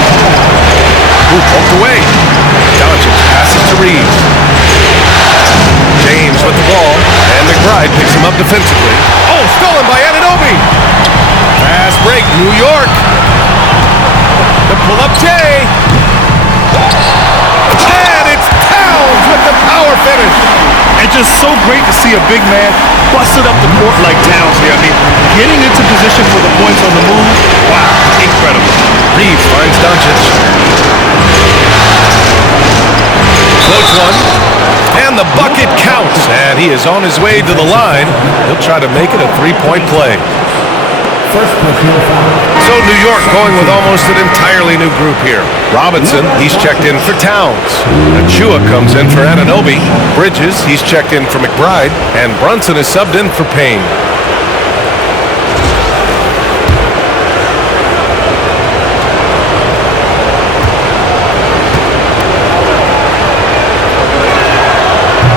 Ooh, poked away. Doncic passes to Reeves. James with the ball, and McBride picks him up defensively. Oh, stolen by Anunoby. Fast break, New York. The pull-up J. And it's Towns with the power finish. And just so great to see a big man busted up the court like Towns here. I mean, getting into position for the points on the move, wow, incredible. Reeves finds Doncic. Floats one. And the bucket counts. And he is on his way to the line. He'll try to make it a 3-point play. First personal foul. So New York going with almost an entirely new group here. Robinson, he's checked in for Towns. Achua comes in for Anunoby. Bridges, he's checked in for McBride. And Brunson is subbed in for Payne.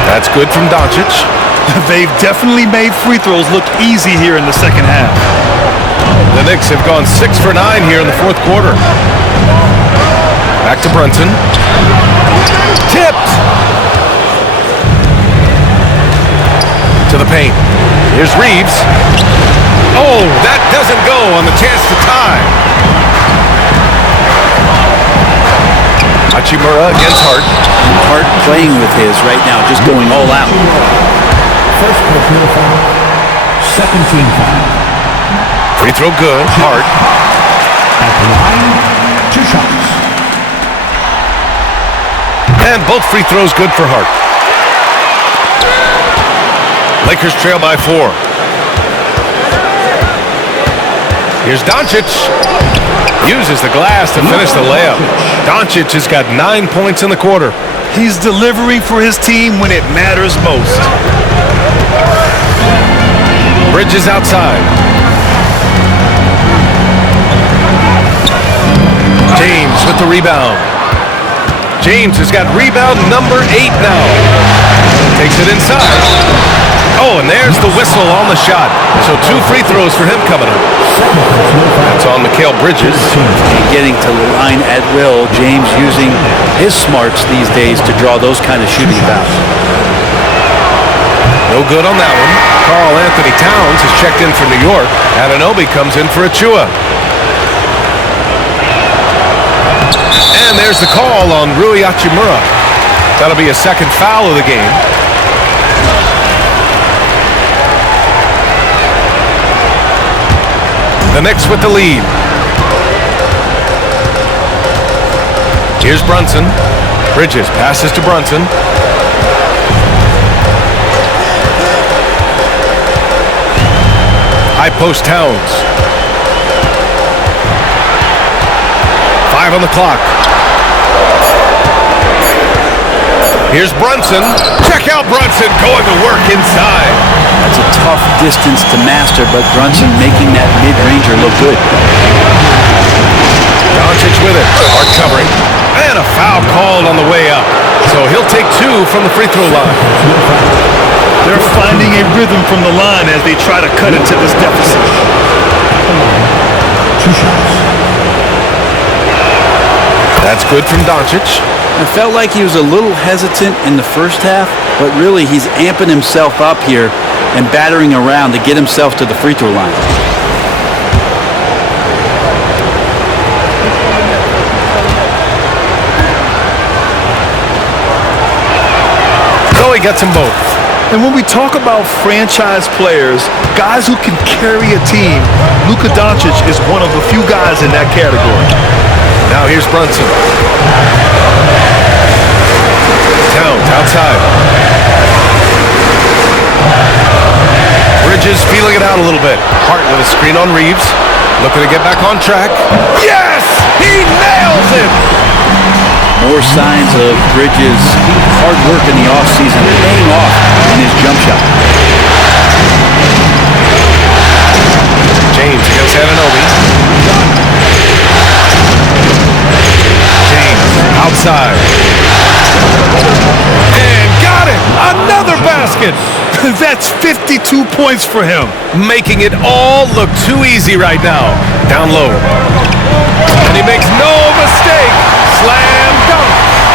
That's good from Doncic. They've definitely made free throws look easy here in the second half. The Knicks have gone 6 for 9 here in the fourth quarter. Back to Brunson. Tipped! To the paint. Here's Reeves. Oh, that doesn't go on the chance to tie. Hachimura against Hart. Hart playing with his right now, just going all out. First personal foul. Second team foul. Free throw good. Hart. At the line, 2 shots. And both free throws good for Hart. Lakers trail by 4. Here's Doncic. Uses the glass to finish the layup. Doncic has got 9 points in the quarter. He's delivering for his team when it matters most. Bridges outside. James with the rebound. James has got rebound number 8 now. Takes it inside. Oh, and there's the whistle on the shot. So 2 free throws for him coming up. That's on Mikal Bridges. And getting to the line at will. James using his smarts these days to draw those kind of shooting fouls. No good on that one. Karl Anthony Towns is checked in for New York. Anunoby comes in for Achua. And there's the call on Rui Hachimura. That'll be a second foul of the game. The Knicks with the lead. Here's Brunson. Bridges passes to Brunson. High post Towns. 5 on the clock. Here's Brunson. Check out Brunson going to work inside. That's a tough distance to master, but Brunson making that mid-ranger look good. Doncic with it. Hart covering. And a foul called on the way up. So he'll take 2 from the free throw line. They're finding a rhythm from the line as they try to cut into this deficit. 2 shots. That's good from Doncic. I felt like he was a little hesitant in the first half, but really he's amping himself up here and battering around to get himself to the free throw line. So he gets them both. And when we talk about franchise players, guys who can carry a team, Luka Doncic is one of the few guys in that category. Now here's Brunson. Towns outside. Bridges feeling it out a little bit. Hart with a screen on Reeves. Looking to get back on track. Yes! He nails it! More signs of Bridges' hard work in the offseason paying off in his jump shot. James against Anunoby. James outside. And got it! Another basket! That's 52 points for him. Making it all look too easy right now. Down low. And he makes no mistake. Slam dunk.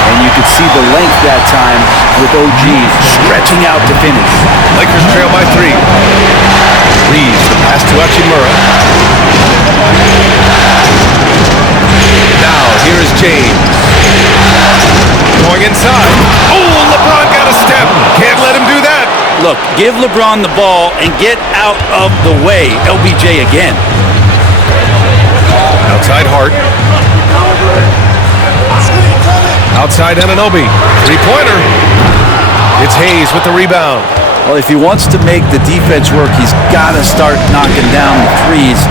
And you could see the length that time with OG stretching out to finish. Lakers trail by 3. Reeves, the pass to Hachimura. Now, here is James. Going inside. Oh, LeBron got a step. Can't let him do that. Look, give LeBron the ball and get out of the way. LBJ again. Outside Hart. Outside Anunoby. 3-pointer. It's Hayes with the rebound. Well, if he wants to make the defense work, he's got to start knocking down the threes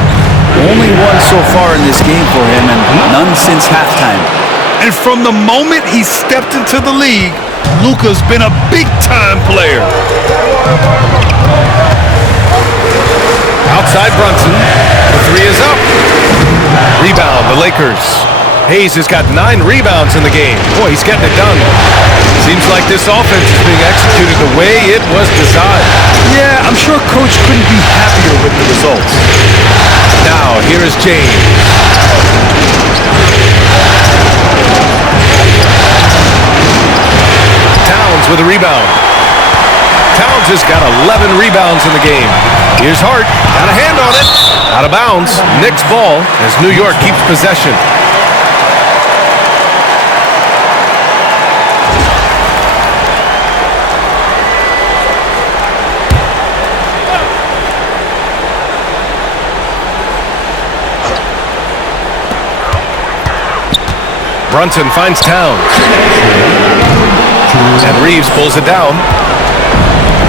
Only one so far in this game for him, and none since halftime. And from the moment he stepped into the league, Luka's been a big-time player. Outside Brunson. The three is up. Rebound, the Lakers. Hayes has got 9 rebounds in the game. Boy, he's getting it done. Seems like this offense is being executed the way it was designed. Yeah, I'm sure Coach couldn't be happier with the results. Now, here is James. Towns with a rebound. Towns has got 11 rebounds in the game. Here's Hart. Got a hand on it. Out of bounds. Knicks ball as New York keeps possession. Brunson finds Towns. And Reeves pulls it down.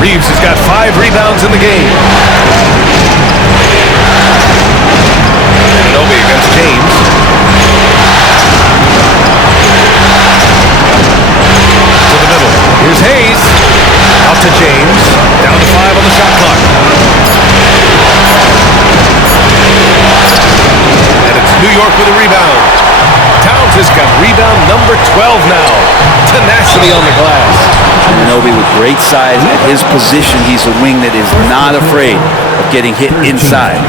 Reeves has got 5 rebounds in the game. Anunoby against James. To the middle. Here's Hayes. Out to James. Down to 5 on the shot clock. And it's New York with a rebound. Towns has got rebound number 12 now. Tenacity on the glass. Anunoby with great size. At his position, he's a wing that is not afraid of getting hit inside.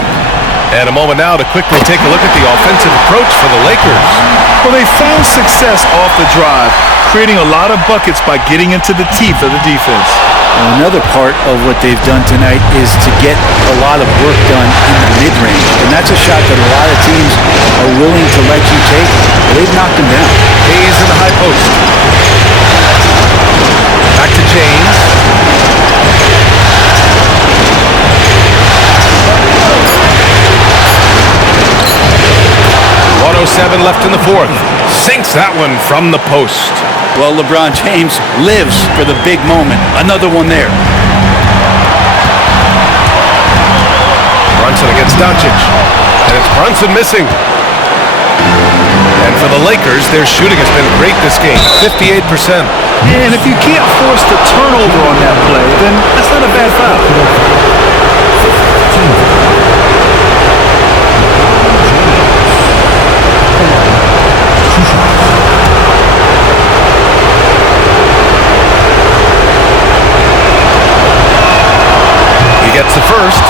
And a moment now to quickly take a look at the offensive approach for the Lakers. Well, they found success off the drive, creating a lot of buckets by getting into the teeth of the defense. Another part of what they've done tonight is to get a lot of work done in the mid-range. And that's a shot that a lot of teams are willing to let you take. They've knocked him down. Hayes in the high post. Back to James. 1:07 left in the fourth. Sinks that one from the post. Well, LeBron James lives for the big moment. Another one there. Brunson against Doncic. And it's Brunson missing. And for the Lakers, their shooting has been great this game. 58%. And if you can't force the turnover on that play, then that's not a bad foul. He gets the first,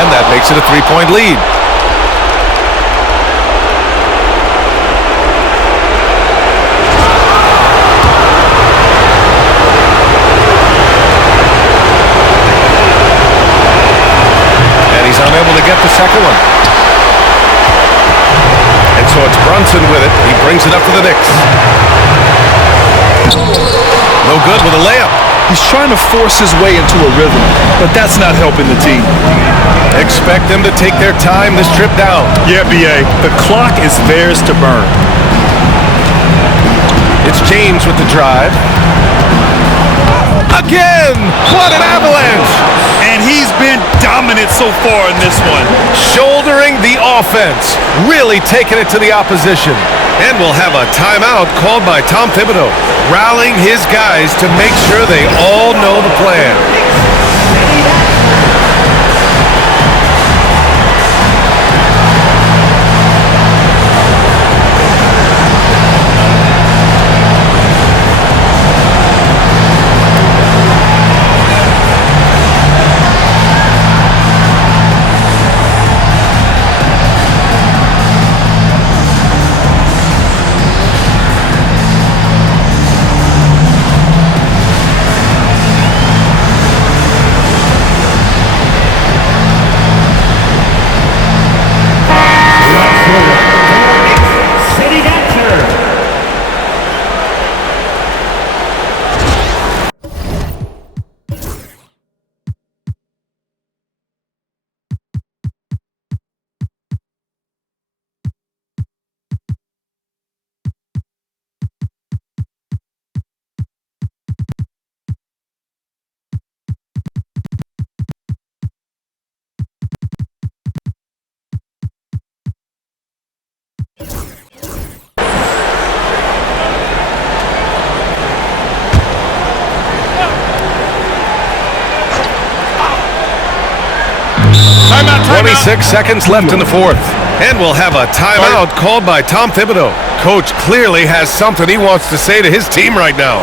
and that makes it a 3-point lead. Unable to get the second one. And so it's Brunson with it. He brings it up for the Knicks. No good with a layup. He's trying to force his way into a rhythm, but that's not helping the team. Expect them to take their time this trip down. Yeah, B.A., the clock is theirs to burn. It's James with the drive. Again! What an avalanche! And he's been dominant so far in this one. Shouldering the offense. Really taking it to the opposition. And we'll have a timeout called by Tom Thibodeau, rallying his guys to make sure they all know the plan. 6 seconds left in the fourth. And we'll have a timeout called by Tom Thibodeau. Coach clearly has something he wants to say to his team right now.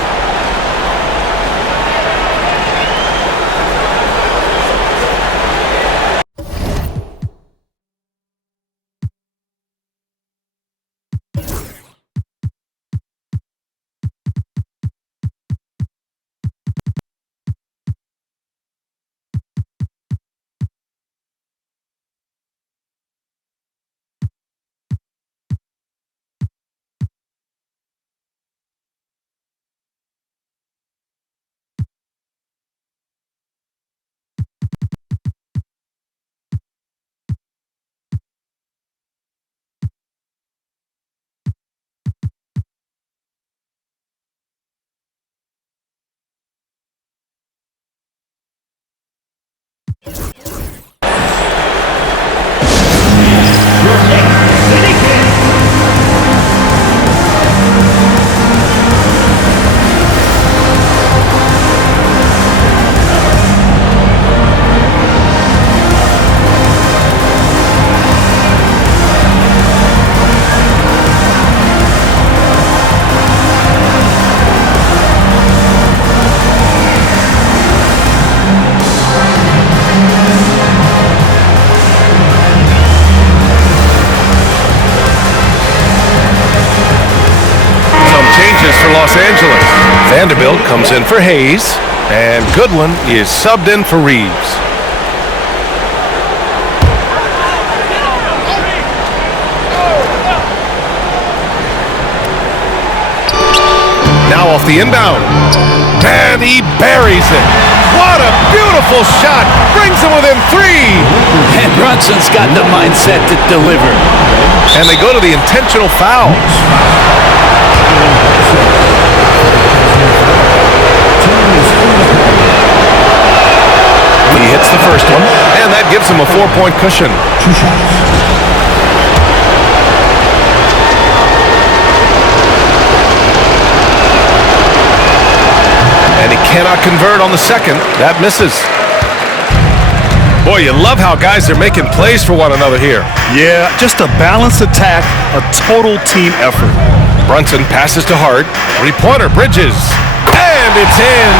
For Los Angeles. Vanderbilt comes in for Hayes, and Goodwin is subbed in for Reeves. Now off the inbound, and he buries it. What a beautiful shot! Brings him within 3. And Brunson's got the mindset to deliver. And they go to the intentional fouls. He hits the first one, and that gives him a 4-point cushion. And he cannot convert on the second. That misses. Boy, you love how guys are making plays for one another here. Yeah, just a balanced attack, a total team effort. Brunson passes to Hart. 3-pointer, Bridges. And it's in.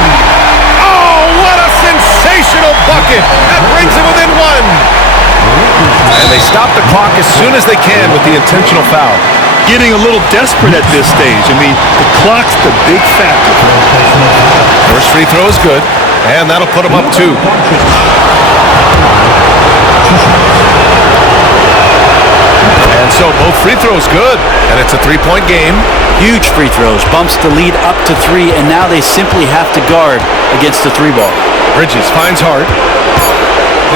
Oh, what a sensational bucket. That brings him within 1. And they stop the clock as soon as they can with the intentional foul. Getting a little desperate at this stage. I mean, the clock's the big factor. First free throw is good, and that'll put him up 2. And so both free throws good, and it's a 3-point game. Huge free throws, bumps the lead up to 3, and now they simply have to guard against the 3-ball. Bridges finds Hart.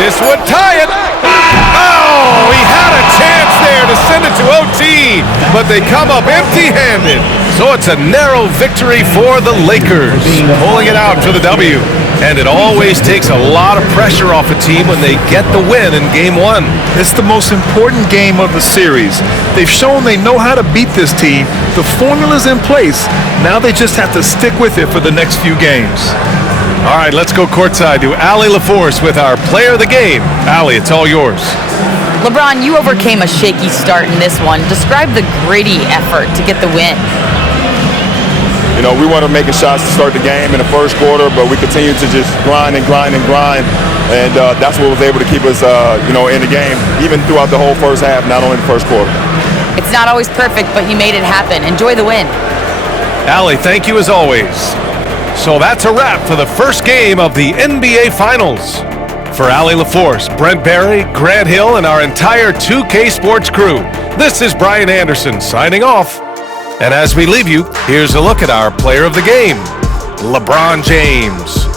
This would tie it. Oh, he had a chance there to send it to OT, but they come up empty-handed. So it's a narrow victory for the Lakers, pulling it out for the W. And it always takes a lot of pressure off a team when they get the win in Game 1. It's the most important game of the series. They've shown they know how to beat this team. The formula's in place. Now they just have to stick with it for the next few games. All right, let's go courtside to Allie LaForce with our player of the game. Allie, it's all yours. LeBron, you overcame a shaky start in this one. Describe the gritty effort to get the win. You know, we wanted making shots to start the game in the first quarter, but we continued to just grind and grind and grind, and that's what was able to keep us, in the game, even throughout the whole first half, not only the first quarter. It's not always perfect, but you made it happen. Enjoy the win. Allie, thank you as always. So that's a wrap for the first game of the NBA Finals. For Allie LaForce, Brent Barry, Grant Hill, and our entire 2K Sports crew, this is Brian Anderson signing off. And as we leave you, here's a look at our player of the game, LeBron James.